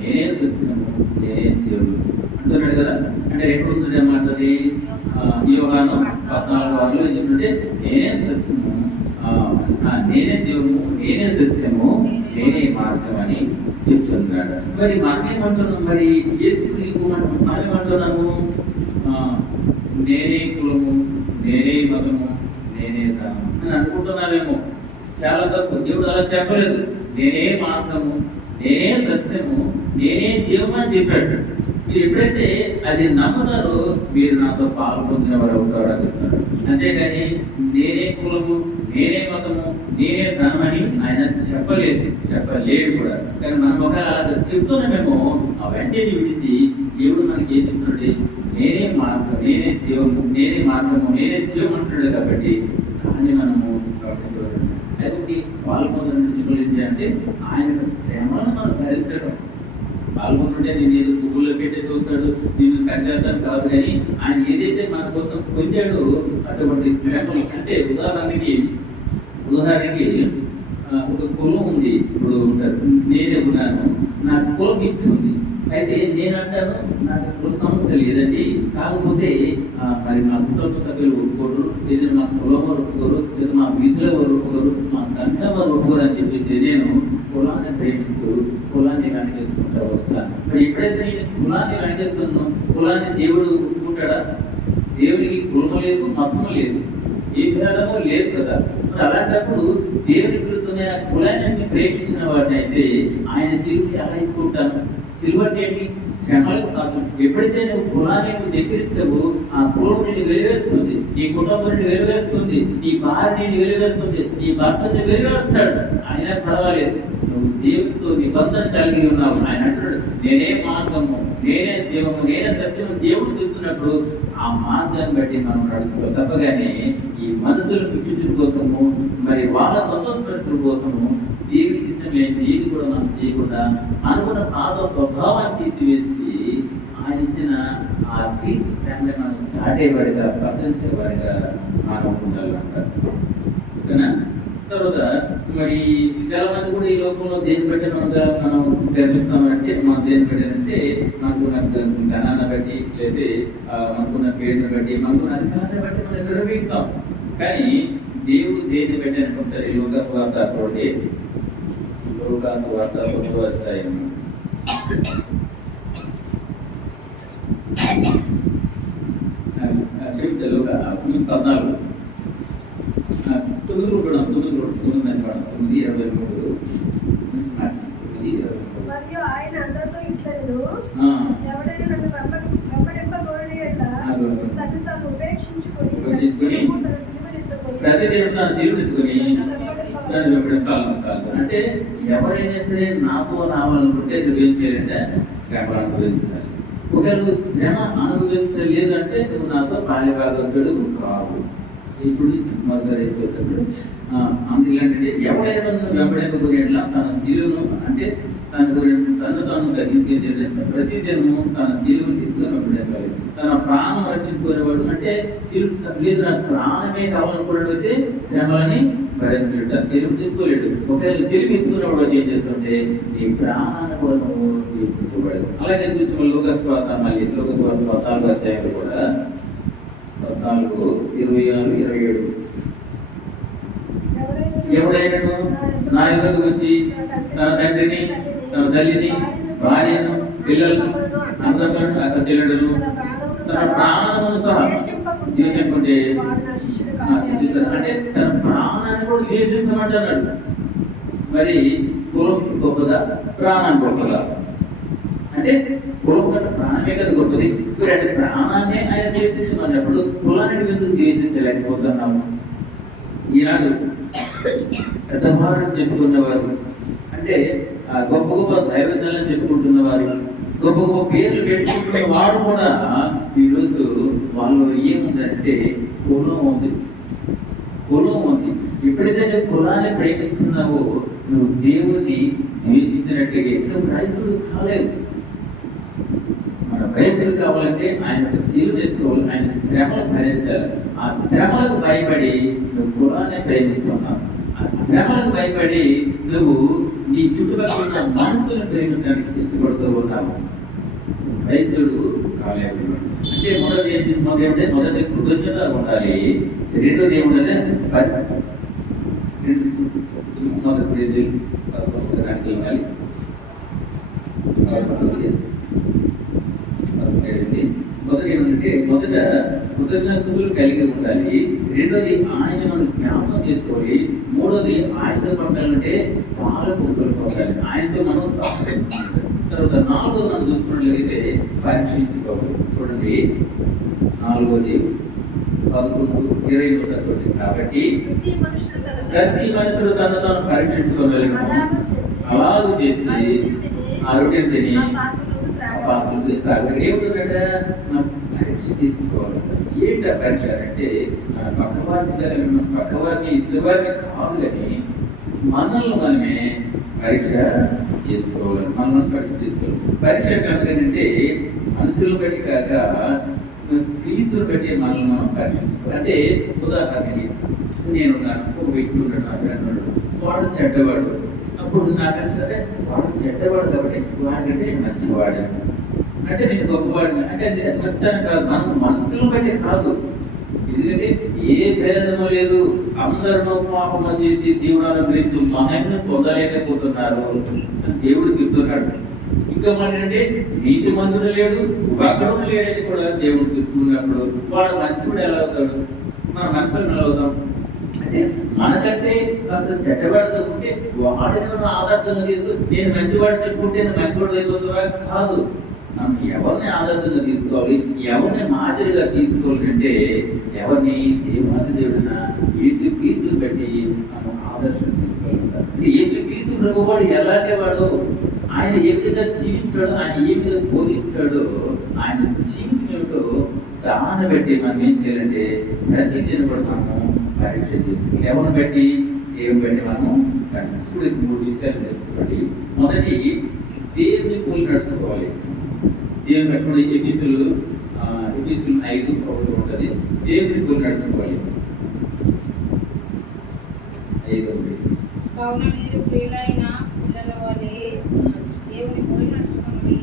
నేనే సత్యము, నేనే జీవము అంటున్నాడు కదా. అంటే ఎక్కడుంది అన్నమాట? యోహాను 14:6 ఏంటంటే నేనే సత్యము, నేనే జీవము, నేనే సత్యము, నేనే మార్గం అని చెప్తున్నాడు. మరి మనమేమంటున్నాం? మరి యేసుకు మనమేమంటున్నాము? నేనే కులము, నేనే మతము, నేనే ధనము అని అనుకుంటున్నామేమో. చాలా తప్పు. దేవుడు అలా చెప్పలేదు. నేనే మార్గము, నేనే సత్యము, నేనే జీవము అని చెప్పాడు. మీరు ఎప్పుడైతే అది నమ్ముతారో మీరు నాతో పాలు పొందిన వారు అవుతారని చెప్తారు. అంతేగాని నేనే కులము, నేనే మతము, నేనే ధనమని ఆయన చెప్పలేడు కూడా. కానీ మనం ఒక అలా చెప్తున్నామేమో, ఆ వెంటనే విడిసి దేవుడు మనకి ఏం చెప్తున్నాడు? నేనే మార్గం, నేనే జీవము, నేనే మార్గము, నేనే జీవం అంటున్నాడు. కాబట్టి దాన్ని మనము గమనించవచ్చు. అయితే పాలు పొందడం సింపుల్ ఏంటంటే ఆయన శ్రమను మనం భరించడం. పాల్గొంటుంటే నేను ఏదో పువ్వుల్లో పెట్టే చూస్తాడు, నేను సరిచేస్తాను కాదు. కానీ ఆయన ఏదైతే మన కోసం పొందాడో అటువంటి శ్రమలు, అంటే ఉదాహరణకి ఒక కులం ఉంది. ఇప్పుడు నేనే ఉన్నాను, నాకు కులం ఇచ్చింది. అయితే నేను అంటాను నాకు కుల సమస్య లేదండి, కాకపోతే మరి మా కుటుంబ సభ్యులు ఒప్పుకోరు, లేదా మా కులం వారు ఒప్పుకోరు, లేదా మా వీధుల వారు ఒప్పుకోరు, మా సంఘం వారు ఒప్పుకోరు అని చెప్పేసి నేను కులాన్ని ప్రేమిస్తూ కులాన్ని వెనకేసుకుంటూ వస్తాను. మరి ఎప్పుడైతే నేను కులాన్ని వెనకేస్తున్నాను, కులాన్ని దేవుడు ఒప్పుకుంటాడా? దేవుడికి కులం లేదు, మతం లేదు, ఏ విధానమూ లేదు కదా. మరి అలాంటప్పుడు దేవుడి విరుద్ధమైన కులాన్ని ప్రేమించిన వాడిని అయితే ఆయన సిలువకి ఎలా ఎత్తుకుంటాను? సిలువ అంటే ఏంటి? శ్రమలకు సాధన. ఎప్పుడైతే నువ్వు కులాన్ని దగ్గరించవు, ఆ కులం నిన్ను వెలివేస్తుంది, నీ కుటుంబం నిన్ను వెలివేస్తుంది, నీ భార్య నిన్ను వెలివేస్తుంది, నీ భర్తని వెలివేస్తాడు. ఆయన పర్వాలేదు, నువ్వు దేవుడితో నిబంధన కలిగి ఉన్నావు. ఆయన అంటున్నాడు నేనే మార్గము, నేనే జీవము, నేనే సత్యము. దేవుడు చెప్తున్నప్పుడు ఆ మార్గాన్ని బట్టి మనం నడుచుకోవాలి. తప్పగానే ఈ మనసులు పిప్పించడం కోసము, మరి వాళ్ళ సంతోషపరచడం కోసము దేవుడికి ఇష్టం లేని ఏది కూడా మనం చేయకుండా అనుకున్న పాత స్వభావాన్ని తీసివేసి ఆయన ఇచ్చిన ఆ క్రీస్తు ప్రేమని మనం చాటేవాడిగా, ప్రశంసేవాడిగా మనం ఉండాలంటారు. ఓకేనా? తర్వాత మరి చాలా మంది కూడా ఈ లోకంలో దేని బట్టి మనం గర్విస్తామంటే, మనం దేని పెట్టారంటే మనకున్న ధనాన్ని బట్టి, లేదా మనకున్న పేరుని బట్టి, మనకున్న అధికారాన్ని బట్టి మనం నిర్వహిస్తాం. కానీ దేవుడు దేన్ని పెట్టాను? ఒకసారి లూకాసు వార్త చూడండి. లూకాసు వార్త 9వ అధ్యాయం. లూకా 14. 9:23. మరియు ఆయన అందరితో ఇట్లనెను, ఎవడైనా నన్ను వెంబడింపగోరిన యెడల తన్ను తాను ఉపేక్షించుకొని ప్రతిదినం తన సిలువను ఎత్తుకొని నన్ను వెంబడించాలి. అంటే ఎవరైనా సరే నాతో రావాలనుకుంటే నువ్వేం చేయాలంటే శ్రమ అనుభవించాలి. ఒకవేళ నువ్వు శ్రమ అనుభవించలేదు అంటే నువ్వు నాతో పాలిభాగస్తుడు కావు. ఇప్పుడు మరోసారి చూద్దాం. అందుకంటే ఎవరైనా వెంబడింపబోయేట్లా తన శిలువను, అంటే తను తాను గ్రహించేది ప్రతిదినము తన శిలువను ఎత్తుకొని వెంబడింపాలి. తన ప్రాణం రక్షించుకునేవాడు, అంటే లేదు నాకు ప్రాణమే కావాలనుకున్నట్లయితే శ్రమలని భరించలేడు, తన శిలువను ఎత్తుకోలేడు. ఒకవేళ శిలువ ఎత్తుకున్నవాడు ఏం చేస్తుంటే నీ ప్రాణాన్ని కూడా నువ్వు తీసుకునేవాడు. అలాగే చూసిన లూకాసు వార్త, మళ్ళీ లూకాసు వార్త 14వ అధ్యాయంలో కూడా 14:26 14:26-27 ఎవడైనను నా యొద్దకు వచ్చి తన తండ్రిని, తన తల్లిని, భార్యను, పిల్లలను, అన్నదమ్ములను, అక్క చెల్లెలను, తన ప్రాణమును సహా ద్వేషించుకుంటే నా శిష్యుడు. అంటే తన ప్రాణాన్ని కూడా ద్వేషించమంటున్నాడు. మరి కులం గొప్పదా, ప్రాణం గొప్పదా? అంటే కులం కన్నా ప్రాణమే కదా గొప్పది. మరి అంటే ప్రాణాన్ని ఆయన ద్వేషించమన్నప్పుడు కులాన్ని ఎందుకు ద్వేషించలేకపోతున్నాము? ఈనాడు పెద్దవారు చెప్పుకున్నవారు, అంటే గొప్ప గొప్ప దైవశాలను చెప్పుకుంటున్నవారు, గొప్ప గొప్ప పేర్లు పెట్టుకుంటున్న వారు కూడా ఈరోజు వాళ్ళు ఏముందంటే కులం ఉంది, కులం ఉంది. ఎప్పుడైతే నువ్వు కులాన్ని ప్రేమిస్తున్నావో నువ్వు దేవుణ్ణి ద్వేషించినట్టుగా నువ్వు క్రైస్తవుడు కాలేదు. మన క్రైస్తవుడు కావాలంటే ఆయన ఒక శీలు ఎత్తుకోవాలి, ఆయన శ్రమలు భరించాలి. ఆ శ్రమలకు భయపడి నువ్వు కులాన్ని ప్రేమిస్తున్నావు. ఆ శ్రమలకు భయపడి నువ్వు నీ చుట్టుపక్కల ఉన్న మనసులను ప్రేమించడానికి ఇష్టపడుతూ ఉన్నావు. క్రైస్తవుడు కాలేదు. అంటే మొదటి ఏం తీసుకున్నది ఏమంటే మొదటి కృతజ్ఞత ఉండాలి, రెండోది ఏముంటే మొదటి ఉండాలి. మొదటి ఏమంటే మొదట కృతజ్ఞతలు కలిగి ఉండాలి, రెండోది ఆయన మనం జ్ఞాపకం చేసుకోవాలి, మూడోది ఆయనతో పంపాలంటే పాలకుంటూ పంపాలి, ఆయనతో మనం సాక్షి. తర్వాత నాలుగోది మనం చూసుకున్నట్లయితే పరీక్షించుకోవాలి. చూడండి 4వ 11:20 చూడండి. కాబట్టి ప్రతి మనుషుడు తను తాను పరీక్షించుకోగలను, అలాగూ చేసి ఆ రొట్టెని తిని పాత్రలు తాగలి. ఏమిటంటే మనం పరీక్ష చేసుకోవాలి. ఏంటి ఆ పరీక్ష అంటే పక్కవారిని ఇద్దరివారిని కాదు, కానీ మనల్ని మనమే పరీక్ష చేసుకోవాలి. మనల్ని పరీక్ష చేసుకోవాలి. పరీక్ష కనుకంటే మనుషులు బట్టి కాక క్రీస్తులు బట్టి మనల్ని మనం పరీక్షించుకోవాలి. అంటే ఉదాహరణకి నేనున్నాను, ఒక వ్యక్తి ఉన్నాడు, నా ఫ్రెండ్ ఉన్నాడు, వాడు చెడ్డవాడు. అప్పుడు నాకంటే సరే వాడు చెడ్డవాడు కాబట్టి వాడికంటే నేను మంచివాడు, అంటే నేను గొప్పవాడిని, అంటే అది మంచితనం కాదు, మనం మనసులను బట్టి కాదు. ఎందుకంటే ఏ భేదము లేదు, అందరూ పాపము చేసి దేవుడు అనుగ్రహించి మహిమను పొందలేకపోతున్నారు అని దేవుడు చెప్తున్నాడు. ఇంకా అంటే నీతి మందుడు లేడు, భక్తుడు లేడని కూడా దేవుడు చెప్తున్నప్పుడు వాడు మంచివాడు ఎలా అవుతాడు? మనం మంచివాడు ఎలా అవుతాం? అంటే మనకంటే కాస్త చెడ్డవాడుగా ఉంటే వాడిని ఆదర్శంగా తీసుకుని నేను మంచివాడు చెప్పుకుంటే నేను మంచివాడు అయిపోతున్నా కాదు. మనం ఎవరిని ఆదర్శంగా తీసుకోవాలి, ఎవరిని మాదిరిగా తీసుకోవాలి అంటే ఎవరిని దేవుడిన యేసు క్రీస్తుని బట్టి మనం ఆదర్శం తీసుకోవాలి. యేసు క్రీస్తు ప్రభువాడు ఎలాంటి వాడు, ఆయన ఏ విధంగా జీవించాడో, ఆయన ఏ విధంగా బోధించాడో, ఆయన జీవితం ఏమిటో దాన్ని బట్టి మనం ఏం చేయాలంటే ప్రతి దిన కూడా మనము పరీక్ష చేసుకోవాలి. ఎవరిని బట్టి, ఏం బట్టి మనము చూడండి. 3 విషయాలు చెప్తుంది. మొదటి దేవుని పోలి నడుచుకోవాలి. దేవుని నడుచుకోండి. ఎఫెసీయులు 5:1 ఉంటుంది. దేవుని పోలి నడుచుకోవాలి. 5:1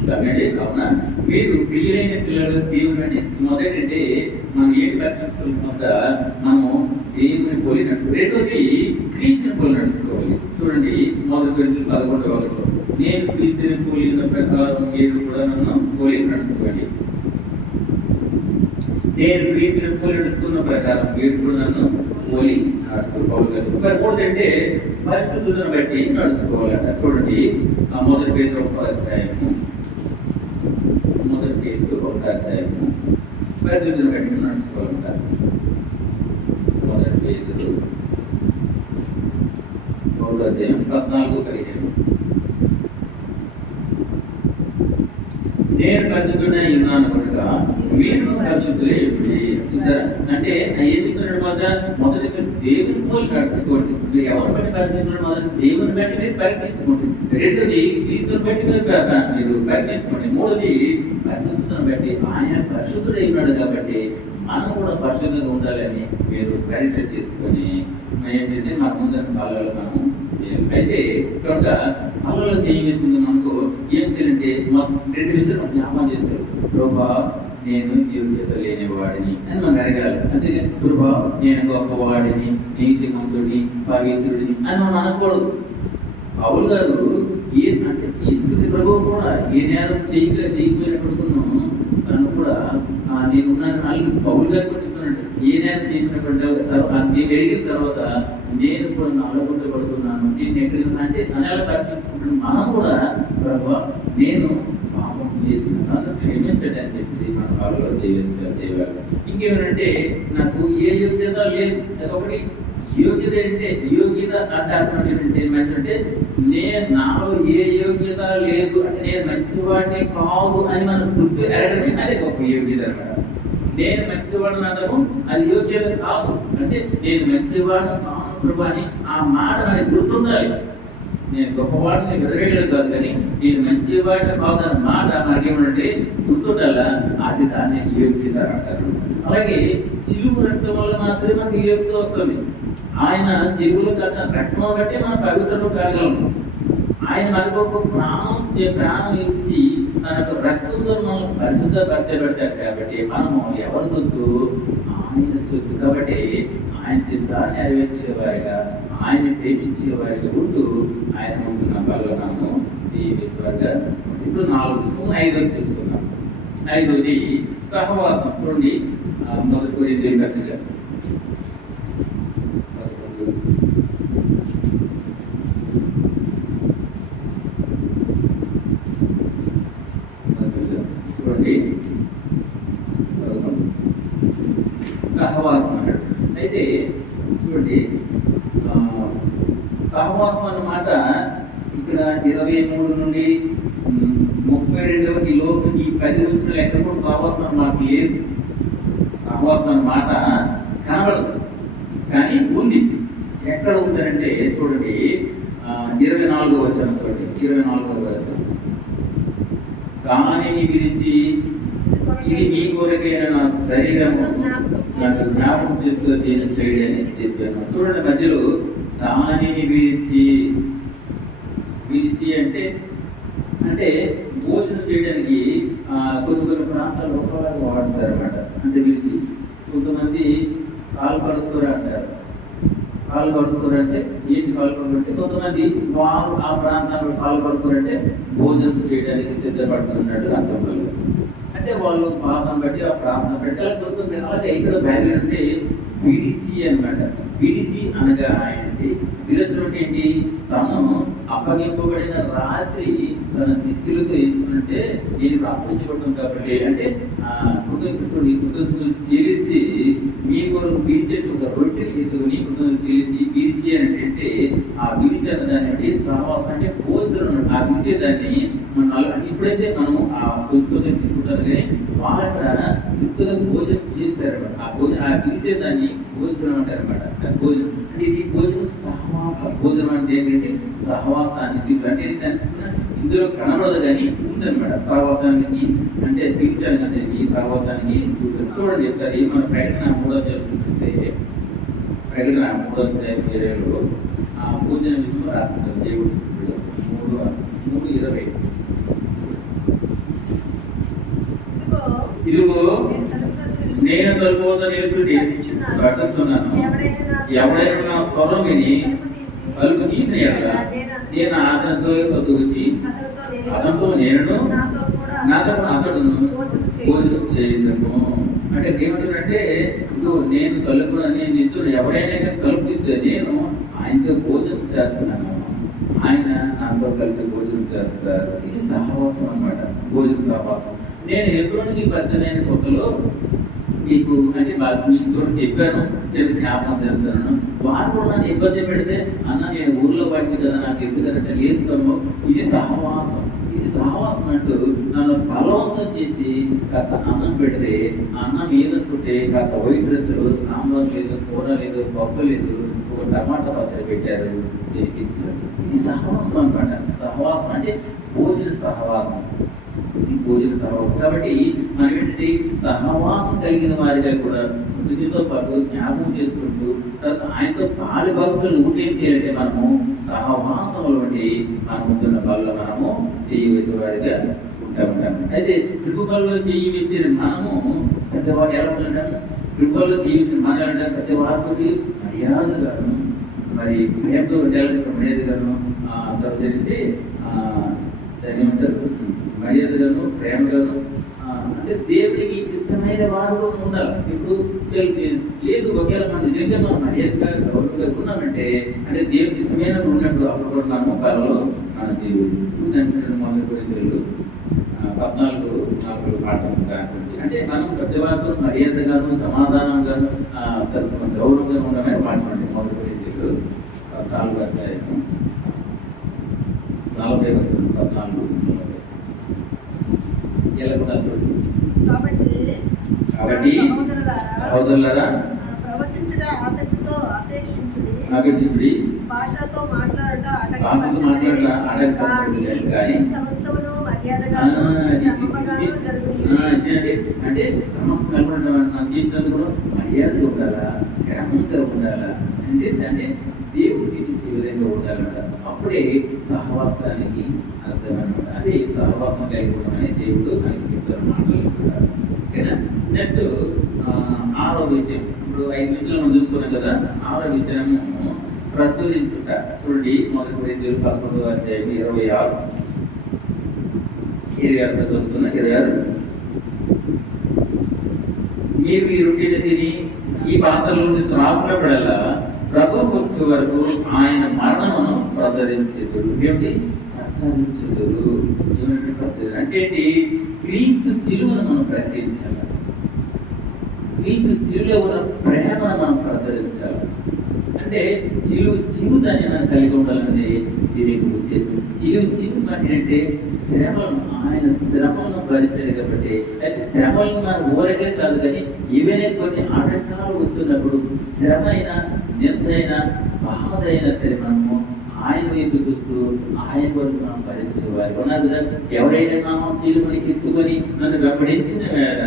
చక్కటి. కావున మీరు ప్రియులైన పిల్లలు దేవుని అంటే మొదటంటే మనం ఏంటి పరీక్షించుకుంటున్నా మనము దేవుని పోలి నడుచుకోవాలి. రెండోది క్రీస్తుని పోలి నడుచుకోవాలి. చూడండి 1 Corinthians 11:1 నేను క్రీస్తుని పోలిన ప్రకారం మీరు కూడా నన్ను పోలి నడుచుకోండి. నేను క్రీస్తుని పోలి నడుచుకున్న ప్రకారం మీరు కూడా నన్ను పోలి నడుచుకోవాలి. మూడోది అంటే పరిశుద్ధతను బట్టి నడుచుకోవాలట. చూడండి 1 Peter 1 పరిశుద్ధతను బట్టి నడుచుకోవాలంట. 1 Peter 14:15 నేను పరిశుద్ధుడై ఉన్నాను కనుక మీరు పరిశుద్ధులే. చూసారా? అంటే ఏం చెప్తున్నాడు? మొదటి మీరు దేవుని పోలి నడుచుకోండి. మీరు ఎవరిని బట్టి పరిశుద్ధుడు? మొదటి దేవుని బట్టి మీరు పరీక్షించుకోండి. రెండోది క్రీస్తుని బట్టి మీరు పరీక్షించుకోండి. మూడోది పరిశుద్ధతను బట్టి ఆయన పరిశుద్ధుడై ఉన్నాడు కాబట్టి మనం కూడా పరిశుద్ధంగా ఉండాలని మీరు పరీక్ష చేసుకొని ఏంటంటే మన ముందర కాలంలో మనం చేయాలి. అయితే కనుక పనులలో చేయి వేసుకుందాం అనుకో ఏం చేయాలంటే 2 విషయాలు జ్ఞాపకం చేసుకోవాలి. ప్రభా నేను యోగ్యత లేనివాడిని అని మనం అడగాలి. అంతేగాని ప్రభా నేను గొప్పవాడిని, నీతిమంతుడిని, పవిత్రుడిని అని మనం అనకూడదు. పౌలు గారు అంటే యేసుక్రీస్తు ప్రభువు కూడా ఏ నేరం చేయకపోయినప్పుడు తను కూడా నేనున్నాను అలాగే పౌలు గారు కూడా చెప్తున్నాడు, ఏ నేరం చేయకపోయినప్పుడు నేను ఎరిగిన తర్వాత నేను కూడా నాలుగుంట పడుతున్నాను, నేను ఎక్కడికి అంటే తనలా పరీక్షించుకుంటున్నాను. మనం కూడా ప్రభు నేను పాపం చేస్తున్నాను క్షమించండి అని చెప్పి మన కాళ్ళలో చేయాలి. ఇంకేమంటే నాకు ఏ యోగ్యత లేదు, అదొకటి. యోగ్యత అంటే యోగ్యత అంటే అర్థం ఏంటంటే నాలో ఏ యోగ్యత లేదు అంటే నేను మంచివాడిని కాదు అని మనం గుర్తు ఎరగడమే అదే గొప్ప యోగ్యత అనమాట. నేను మంచివాడిని అనము అది యోగ్యత కాదు. అంటే నేను మంచివాడిని కాను ప్రభు అని ఆ మాట నాకు గుర్తుండాలి. నేను గొప్పవాడిని ఎదురేయడం కాదు, కానీ నేను మంచివాడిని కాదు అన్న మాట మనకేమంటే గుర్తుండాలా, అది దాన్ని యోగ్యత అంటారు. అలాగే సిలువు రక్తం వల్ల మాత్రమే మనకి యోగ్యత వస్తుంది. ఆయన సిలువులు రక్తం బట్టి మనం పవిత్రము కాగలము. ఆయన మనకు ఒక ప్రాణం ఇచ్చి తన యొక్క రక్తంతో మనం పరిశుద్ధపరచబడిచారు కాబట్టి మనము ఎవరి సొత్తు, ఆయన సొత్తు. కాబట్టి ఆయన చిత్తాన్ని నెరవేర్చేవారిగా, ఆయన్ని ప్రేమించేవారిగా ఉంటూ ఆయన ఉంటున్న వల్ల మనము జీవించేవారిగా. ఇప్పుడు 5 చూసుకున్నాం. 5 సహవాసం. చూడండి, మొదటి కొరింథీయుల పత్రిక 11 చూడండి, సహవాసం అన్నాడు. అయితే చూడండి, సహవాసం అన్నమాట ఇక్కడ 23 నుండి 32 లోపు ఈ 10 వచ్చిన ఎక్కడ కూడా సహవాసం అన్నమాట లేదు. సహవాసం అన్నమాట కనబడదు, కానీ ఉంది. ఎక్కడ ఉందంటే చూడండి, 24వ వచనం చూడండి, 24వ వచనం. దానిని విరిచి ఇది మీ కొరకైన నా శరీరము నాకు జ్ఞాపకం చేసుకుని దీన్ని చేయడం అని చెప్పాను. చూడండి, మధ్యలో దానిని విరిచి అంటే అంటే భోజనం చేయడానికి కొన్ని ప్రాంతాలు ఒకలాగా వాడతారు అనమాట. అంటే విరిచి కొంతమంది కాలు కడుక్కోరు అంటారు. కాలు కడుక్కోరు అంటే ఏంటి? కాలు కడుక్కోరంటే కొంతమంది వారు ఆ ప్రాంతాల్లో కాలు కడుక్కోరంటే భోజనం చేయడానికి సిద్ధపడుతున్నట్టు అర్థం. అంటే వాళ్ళు భాషను బట్టి ఆ ప్రాంతం బట్టి అలా కొంత. అలాగే ఇక్కడ బైబిల్ అంటే విడిచి అనమాట. విడిచి అనగా ఏంటి? విరచడం ఏంటి? తను అప్పగింపబడిన రాత్రి తన శిష్యులతో ఎందుకంటే నేను ప్రార్థించబడుతుంది కాబట్టి అంటే కృతజ్ఞతలు చెల్లించి మీ కొరకు విరిచేట్టు ఒక రొట్టెని ఎత్తుకుని కృతజ్ఞతలు చెల్లించి విరిచి అంటే ఆ విరిచి అన్నదాన్ని సహవాసం అంటే భోజనం. ఆ విరిచేదాన్ని ఇప్పుడైతే మనము ఆ కొంచెం తీసుకుంటారు, కానీ వాళ్ళు అక్కడ తృప్తిగా భోజనం చేశారు. ఆ విరిచేదాన్ని భోజనం అంటారు అనమాట. భోజనం అంటే ఇది భోజనం సహవాసం. భోజనం అంటే ఏంటంటే సహవాసాన్ని స్వీకరణ అంటే ఇందులో కనబడదు కానీ ఉందన్నమాట. సహవాసానికి అంటే పిలిచాను అంటే ఈ సహవాసానికి చూడండి ఒకసారి మన ప్రకటన 3వ జరుగుతుంటే ప్రకటన 3వ అధ్యాయంలో ఆ భోజన విషయం రాసుకుంటారు. దేవుడు 3:20 ఇదిగో నేను తలుపు వద్ద నిలుచుండి ప్రకటిస్తున్నాను, ఎవడైనా నా స్వరం విని తలుపు తీసిన నేను అతని వద్దకు వచ్చి అతనితో నేను నాతో అతడును భోజనం చేయదము. అంటే ఏమంటారంటే నేను తలుపు నేను నిల్చుని ఎవరైనా కానీ తలుపు తీస్తే నేను ఆయనతో భోజనం చేస్తున్నాను, ఆయన నాతో కలిసి భోజనం చేస్తారు. ఇది సహవాసం అన్నమాట, భోజన సహవాసం. నేను హెబ్రోనుకి బద్దలైన కొత్తలో మీకు అంటే మీకు కూడా చెప్పాను, చెప్పి జ్ఞాపకం చేస్తున్నాను. వారు కూడా నన్ను ఇబ్బంది పెడితే అన్న నేను ఊర్లో పడింది కదా నాకు ఎందుకంటే లేదు. ఇది సహవాసం. ఇది సహవాసం అంటూ నన్ను బలవంతం చేసి కాస్త అన్నం పెడితే అన్నం ఏదనుకుంటే కాస్త వైట్ డ్రెస్సులు, సాంబార్ లేదు, కూర లేదు, పప్పు లేదు, ఒక టమాటా పచ్చడి పెట్టారు, తినిపించారు. ఇది సహవాసం అన్నమాట. సహవాసం అంటే భోజన సహవాసం. ఇది భోజన సహవాసం. కాబట్టి మనం ఏంటంటే సహవాసం కలిగిన వారిగా కూడా దీనితో పాటు జ్ఞాపకం చేసుకుంటూ తర్వాత ఆయనతో పాలి భాగస్వాలు ఏం చేయాలంటే మనము సహవాసంలో ఉండి మన ముందున్న బల్ల మనము చేయవలసిన వారిగా ఉంటా ఉంటాం. అయితే కృపల్లో చెయ్యి వేసిన మనము పెద్దవారు ఎలా ఉంటాము? కృపల్లో చెయ్యి వేసిన మనం ఎలా ఉంటాం? ప్రతి వారితో మర్యాదగాను మరి ప్రేమతో మర్యాదగాను తర్వాత ఏంటంటే దాన్ని ఏమంటారు మర్యాదగాను ప్రేమగాను అంటే దేవుడికి ఇష్టమైన వారు ఉండాలి. ఇప్పుడు లేదు ఒకవేళ మనం నిజంగా మనం మర్యాదగా గౌరవంగా ఉన్నామంటే అంటే దేవుడికి ఇష్టమైన ఉన్నప్పుడు అప్పుడు కూడా మనము కళలో మన జీవిస్తుంది. మొదటి కొరింథీయులు 14:4 పాఠం అంటే మనం ప్రతి వారితో మర్యాదగాను సమాధానంగాను గౌరవంగా ఉండమని మాట్లాడండి. మొదటి కొరింథీయులు 14 40 ఎలా కూడా చూడండి. కాబట్టి సహోదరులారా ప్రవచించుట ఆసక్తితో అపేక్షించుడి. భాషతో మాట్లాడట కానీ సమస్తమును మర్యాదగాను క్రమముగాను జరుగుతుంది. అంటే సమస్త చేసినందుకు కూడా మర్యాదగా ఉండాలా, క్రమంగా ఉండాలా, అంటే దేవుడు చూపించే విధంగా ఉండాలన్నమాట. అప్పుడే సహవాసానికి అర్థమన్నమాట. అదే సహవాసం కలిగి ఉండమని దేవుడు నాకు చెప్తారు మాటలు. ఓకేనా? నెక్స్ట్ 6వ విషయం. ఇప్పుడు 5 విషయాలు మనం చూసుకున్నాం కదా. 6వ విషయము ప్రచురించుట. చూడండి, మొదటి కొరింథీయులు 11:26 చదువుతున్నా. 26 మీరు ఈ రొట్టెని తిని ఈ పాత్రలో త్రాగునప్పుడల్లా ప్రభు వచ్చే వరకు ఆయన మరణమును ప్రచురించుదురు. ఏమిటి ప్రచురించుదురు? అంటే ఏంటి? క్రీస్తు శిలువను మనం ప్రకటించాలి. క్రీస్తు శిలువలో ఉన్న ప్రేమను మనం ప్రచురించాలి. అంటే జీవితాన్ని మనం కలిగి ఉండాలనేది దీని యొక్క ఉద్దేశం. జీవితం అంటే శ్రమలను, ఆయన శ్రమలను భరించాడు కాబట్టి. అయితే శ్రమలను మనం ఊరగే కాదు, కానీ ఏవైనా కొన్ని ఆటంకాలు వస్తున్నప్పుడు శ్రమ అయినా నిందైనా బాధ అయినా సరే మనము ఆయన వైపు చూస్తూ ఆయన వరకు మనం భరించేవారు ఉన్నారు కదా. ఎవరైనా నా శిలువని ఎత్తుకొని నన్ను వెంబడించిన వేళ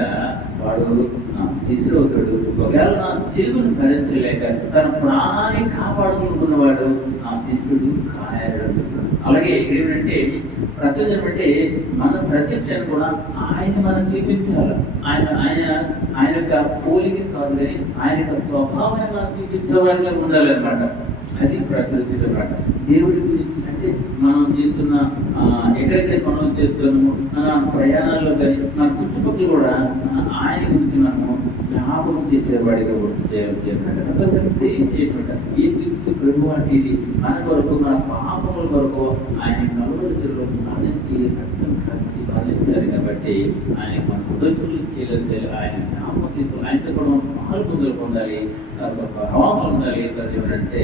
వాడు నా శిష్యుడు అవుతాడు. ఒకవేళ నా శిలువను భరించలేక తన ప్రాణాన్ని కాపాడుకుంటున్నవాడు నా శిష్యుడు కాయాలంటున్నాడు. అలాగే ఏమిటంటే ప్రసంగం అంటే మన ప్రత్యక్షను కూడా ఆయన మనం చూపించాలి. ఆయన యొక్క పోలిక కాదు, కానీ ఆయన యొక్క స్వభావాన్ని మనం చూపించేవారిగా ఉండాలన్నమాట. అది ప్రచురించడం మాట. దేవుడి గురించి అంటే మనం చేస్తున్న ఎక్కడెక్కడ పనులు చేస్తున్నాము, మన ప్రయాణాల్లో కానీ మన చుట్టుపక్కల కూడా ఆయన గురించి మనము జ్ఞాపకం చేసేవాడిగా తెలియచేయమాట. ఈ శ్రీకృష్ణ ప్రభు అంటే ఇది మన కొరకు, మన పాపముల కొరకు ఆయన కలువరిశిలో మరణించి రక్తం కలిసి మరణించారు కాబట్టి ఆయన మన హృదయులు చేయాలి. ఆయన జ్ఞాపకం తీసుకోవాలి. ఆయనతో కూడా పాలు పొందాలి, తర్వాత సహవాసం ఉండాలి. ఏమంటే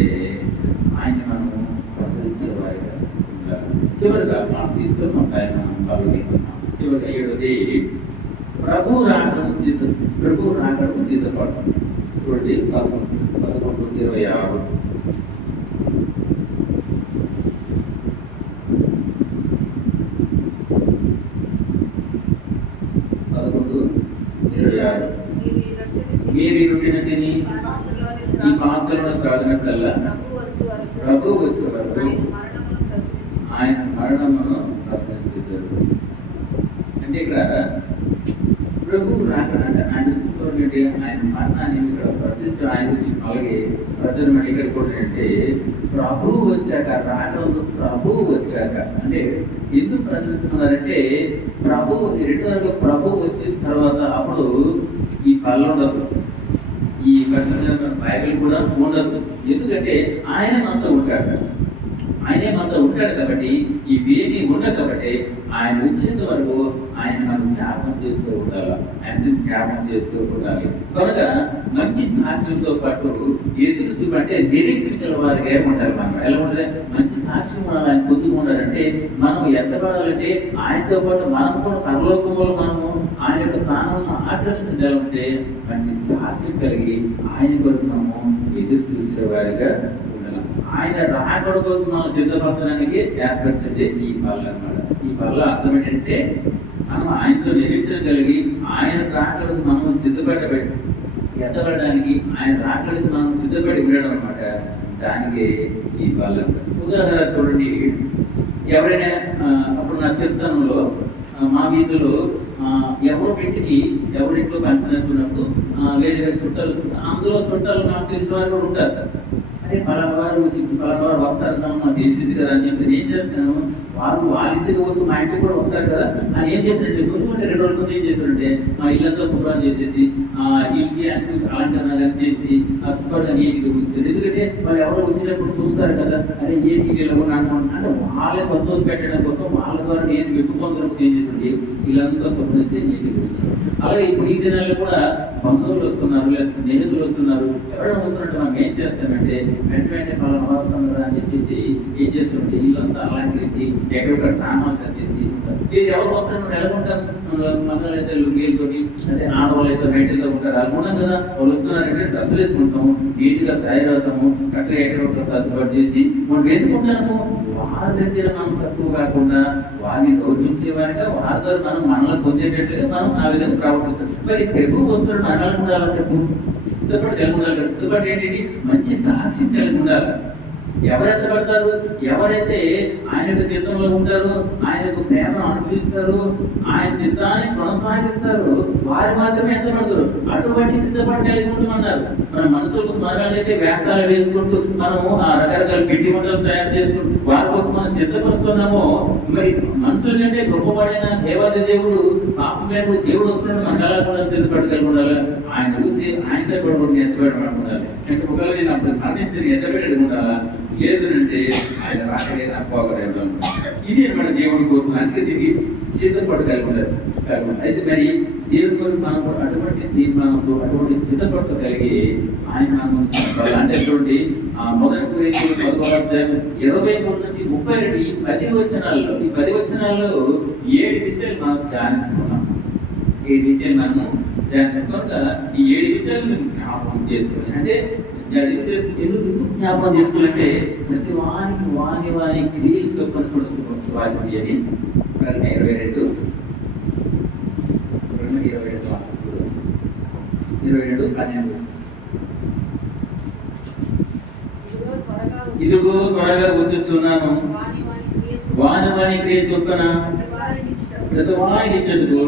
ఆయన మనము ప్రసరించేవారిగా ఉండాలి. చివరిగా మనం తీసుకొని మన పైన పాల్గొంటున్నాం. చివరిగా 7వది ప్రభు రాకడకు సిద్ధపడటం. చూడండి 11:26 మీరు ఈ రొట్టెని తిని ఈ పాత్రలో త్రాగినట్లల్లా ప్రభు వచ్చే వరకు ఆయన మరణమును ప్రసరించారు. అంటే ఇక్కడ ప్రభు రాకడంటే ఆయన వచ్చినటువంటి ఆయన మరణాన్ని ఇక్కడ ప్రచురించడం. ఆయన గురించి అలాగే ప్రచురణ ఇక్కడ కూడా అంటే ప్రభు వచ్చాక, రాకడంలో ప్రభు వచ్చాక అంటే ఎందుకు ప్రచురించుకున్నారంటే ప్రభు వచ్చిన తర్వాత అప్పుడు ఈ కళ్ళు ఉండదు, ఈ బైబిల్ కూడా ఉండదు. ఎందుకంటే ఆయన మనతో ఉంటాడు. ఆయనే మనతో ఉంటాడు కాబట్టి ఇవేమీ ఉండవు. కాబట్టి ఆయన వచ్చేంత వరకు ఆయన మనం జ్ఞాపకం చేస్తూ ఉండాలి. ఆయన జ్ఞాపకం చేస్తూ ఉండాలి. కనుక మంచి సాక్ష్యంతో పాటు ఎదురు చూపంటే నిరీక్షణ గల వారిగా ఏముండాలి. మనం ఎలా ఉండాలి? మంచి సాక్ష్యం ఉండాలి. ఆయన పొద్దుకు ఉండాలంటే మనం ఎత్తపడాలంటే ఆయనతో పాటు మనం కూడా పరలోకంలో మనము ఆయన యొక్క స్థానాలను ఆక్రమించగలంటే మంచి సాక్ష్యం కలిగి ఆయన కొరకు మనము ఎదురు చూసేవారిగా ఉండాలి. ఆయన రాకడకు మనం సిద్ధపరచడానికి ఏర్పరిచేది ఈ బల్ల అన్నమాట. ఈ బల్ల అర్థం ఏంటంటే మనం ఆయనతో నిరీక్షణ కలిగి ఆయన రాకడకు మనం ఎత్తబడడానికి ఆయన రాకడకు మనం సిద్ధపడి ఉండడం అనమాట. దానికి ఈ బల్ల. ఉదాహరణ చూడండి, ఎవరైనా అప్పుడు నా చిత్తనంలో మా వీధిలో ఎవరింట్లో ఫంక్షన్ అనుకున్నప్పుడు వేరే వేరే చుట్టాలు అందులో చుట్టాలు నాకు తెలిసిన వారు కూడా ఉంటారు. అదే పలానా వారు వస్తారు నాకు తెలిసింది కదా అని చెప్పి ఏం చేస్తాను, వాళ్ళ ఇంటికి వస్తూ మా ఇంటికి కూడా వస్తారు కదా అని ఏం చేశారంటే ముందు 2 రోజుల ముందు ఏం చేశారంటే మా ఇల్లంతా శుభ్రం చేసేసి ఇంటికి అన్ని అలంకరణలు చేసి శుభ్రంగా నీటికి ఉంచారు. ఎందుకంటే వాళ్ళు ఎవరో వచ్చినప్పుడు చూస్తారు కదా, అరే ఏంటి వీళ్ళు అంటే వాళ్ళే సంతోష పెట్టడం కోసం వాళ్ళ ద్వారా నేను మెప్పుకొందరం ఏం చేసింది వీళ్ళంతా శుభ్రం చేసి నీటికి ఉంచారు. అలాగే ఇప్పుడు ఈ దినాల్లో కూడా బంధువులు వస్తున్నారు, లేదా స్నేహితులు వస్తున్నారు, ఎవరైనా వస్తున్నట్టు మనం ఏం చేస్తామంటే వెంటనే వాళ్ళ వస్తున్నారు అని చెప్పేసి ఏం చేస్తామంటే ఇల్లంతా అలంకరించి ఎక్కడెక్కడ సామాన్లు సర్దేసి మీరు ఎవరు వస్తారు ఎలా ఉంటారు, మగవాళ్ళు అయితే లుంగీలతోటి అంటే ఆడవాళ్ళు అయితే నైట్తో ఉంటారు అనుకున్నాం కదా. వాళ్ళు వస్తున్నారంటే డ్రెస్సులు వేసుకుంటాము, నీట్గా తయారవుతాము, చక్కగా ఎక్కడెక్కడ సర్దుబాటు చేసి మనం ఎందుకుంటాము వారి దగ్గర మనం తక్కువ కాకుండా వారిని గౌరవించేవారిగా వారి ద్వారా మనల్ని పొందేటట్లుగా మనం ఆ విధంగా ప్రవర్తిస్తాం. మరి ప్రభు వస్తున్న అనలు కూడా అలా చెప్పు సిద్ధపడి కలిగి ఉండాలి కదా. సిద్ధపడి ఏంటి మంచి సాక్షి కలిగి ఉండాలి. ఎవరెంత పడతారు, ఎవరైతే ఆయన యొక్క చిత్తంలో ఉంటారో, ఆయనకు ప్రేమను అనుభవిస్తారు, ఆయన చిత్తాన్ని కొనసాగిస్తారు, వారు మాత్రమే ఎంత పడతారు. అటువంటి సిద్ధపడి కలిగి ఉండమన్నారు. మన మనసులకు స్మరణాలైతే వ్యాసాలు వేసుకుంటూ మనము ఆ రకరకాల పిండి వంటలు తయారు చేసుకుంటూ వారి కోసం మనం సిద్ధపరుస్తున్నామో, మరి మనుషుల కంటే గొప్పపడిన దేవాది దేవుడు పాపమేపు దేవుడు వస్తున్నాడు, మనకు అలా కూడా సిద్ధపడి కలిగి ఉండాలి. ఆయన చూస్తే ఆయనతో పడుకుంటే ఎంత పెట్టమనుకుండాలి. అంటే ఒకవేళ నేను అప్పుడు మరణిస్తే ఎంత పెట్టి ఉండాలా, లేదు అంటే ఆయన రాకడే పోగలేదు. ఇది మన దేవుడి కోరిక. అందుకే దీనికి సిద్ధపడి కలిగి ఉండాలి. అయితే మరి దేవుడి కోరిక మనం అటువంటి తీర్మానంతో అటువంటి సిద్ధపడుతూ కలిగి ఆయన అంటే అటువంటి మొదటి గురించి 11వ అధ్యాయం 23 నుంచి 32 ఈ 10 వచనాల్లో 7 విషయాలు మనం ధ్యానించుకున్నాం. 7 విషయాలు మనము ధ్యానించుకోవాలి కదా. ఈ 7 విషయాలు మేము జ్ఞాపకం చేసుకోవాలి. అంటే ఎందుకు జ్ఞాపకం చేసుకోవాలంటే ప్రతి వాని క్రియలు చొప్పున చూడొచ్చు. వాక్యం అది 22 ఇదిగో త్వరగా గుర్తుచున్నాను, వాని క్రియ చొప్పున ప్రతి వానికి ఇచ్చేందుకు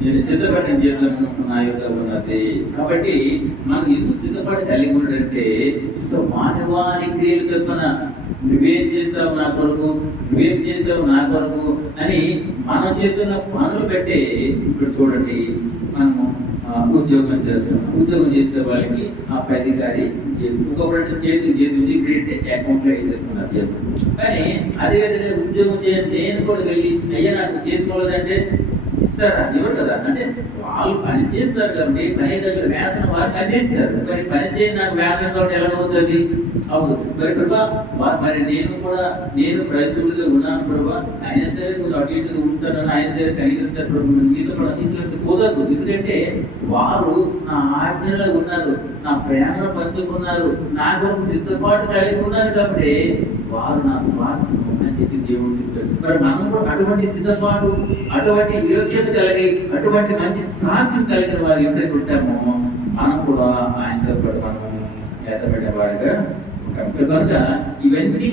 నేను సిద్ధపరిచిన జీవితం నా యొక్క ఉన్నది. కాబట్టి మనం ఎందుకు సిద్ధపడి కలిగి ఉండడంటే వాని క్రియలు చొప్పున నువ్వేం చేసావు నా కొరకు, నువ్వేం చేసావు నా కొరకు అని మనం చేస్తున్న పనులు పెట్టే. ఇప్పుడు చూడండి, మనము ఉద్యోగం చేస్తాం. ఉద్యోగం చేసే వాళ్ళకి ఆ అధికారి ఇంకొకటి చేతి అకౌంట్లో వేసేస్తున్నారు చేతులు. కానీ అదేవిధంగా ఉద్యోగం చేయండి నేను కూడా వెళ్ళి అయ్యా నాకు చేతికోలేదంటే ఇస్తారా? ఎవరు కదా. అంటే వాళ్ళు పని చేస్తారు కాబట్టి పని దగ్గర వేతనం వారికి అందించారు. మరి పని చేయని నాకు వేతనం కాబట్టి ఎలా అవుతుంది? అవును. మరి ప్రభా మరి నేను పరిస్థితులుగా ఉన్నాను ప్రభా, ఆయన సరే అటు ఇటుగా ఉంటాను, ఆయన సరే కలిగించారు ప్రభు, మీతో కూడా తీసుకెళ్తే కుదరదు. ఎందుకంటే వారు నా ఆజ్ఞలో ఉన్నారు, నా ప్రేమను పంచుకున్నారు, నా కొరకు సిద్ధపాటు కలిగి ఉన్నారు. కాబట్టి వారు నా శ్వాసం అని చెప్పి దేవుడు చెప్తాడు. మరి మనం కూడా అటువంటి సిద్ధపాటు, అటువంటి యోగ్యత కలిగి, అటువంటి మంచి సాక్ష్యం కలిగిన వారు ఎప్పుడైతే ఉంటామో మనం కూడా ఆయనతో పాటు మనం ఏతపడే వారిగా ఉంటాం. కనుక ఇవన్నీ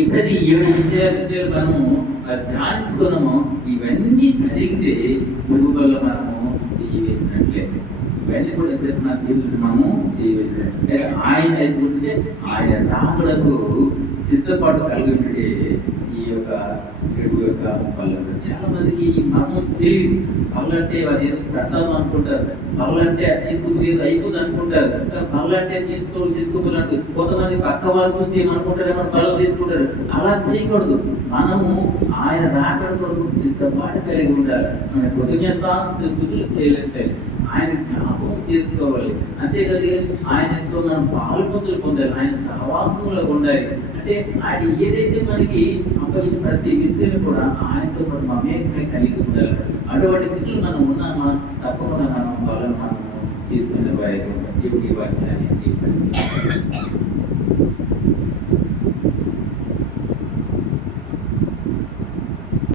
ఎప్పుడైతే 7 విషయాలు మనము ధ్యానించుకున్నామో ఇవన్నీ జరిగితే గురువు వల్ల మనము చేయవేసినట్లే. ఇవన్నీ కూడా ఎప్పుడైతే మన జీవితంలో మనము చేయవేసినట్లే. ఆయన రాకడకు సిద్ధపాటు కలిగి ఉంటే ఈ యొక్క పనులు చాలా మందికి ఈ మర్మం తెలియదు. పనులు అంటే అది ప్రసాదం అనుకుంటారు, పనులు అంటే అది తీసుకుపోయేది అయిపోతుంది అనుకుంటారు. పనులు అంటే తీసుకోవాలంటూ కొంతమంది పక్క వాళ్ళు చూసి ఏమనుకుంటారు, ఏమన్నా పనులు తీసుకుంటారు. అలా చేయకూడదు. మనము ఆయన రాకడ కొరకు సిద్ధపాటు కలిగి ఉండాలి. మన కృతజ్ఞతాస్తుతులు చేయలేదు, ఆయన జ్ఞాపకం చేసుకోవాలి. అంతేకాదు ఆయనతో మనం పాల్పొందులు పొందాలి, ఆయన సహవాసంలో ఉండాలి. అంటే ఆయన ఏదైతే మనకి అప్పగించిన ప్రతి విషయం కూడా ఆయనతో పాటు మమేకమే కలిగి ఉండాలి. అటువంటి స్థితిలో మనం ఉన్నామా తప్పకుండా మనం వాళ్ళని మనం తీసుకునే వారి వాక్యాన్ని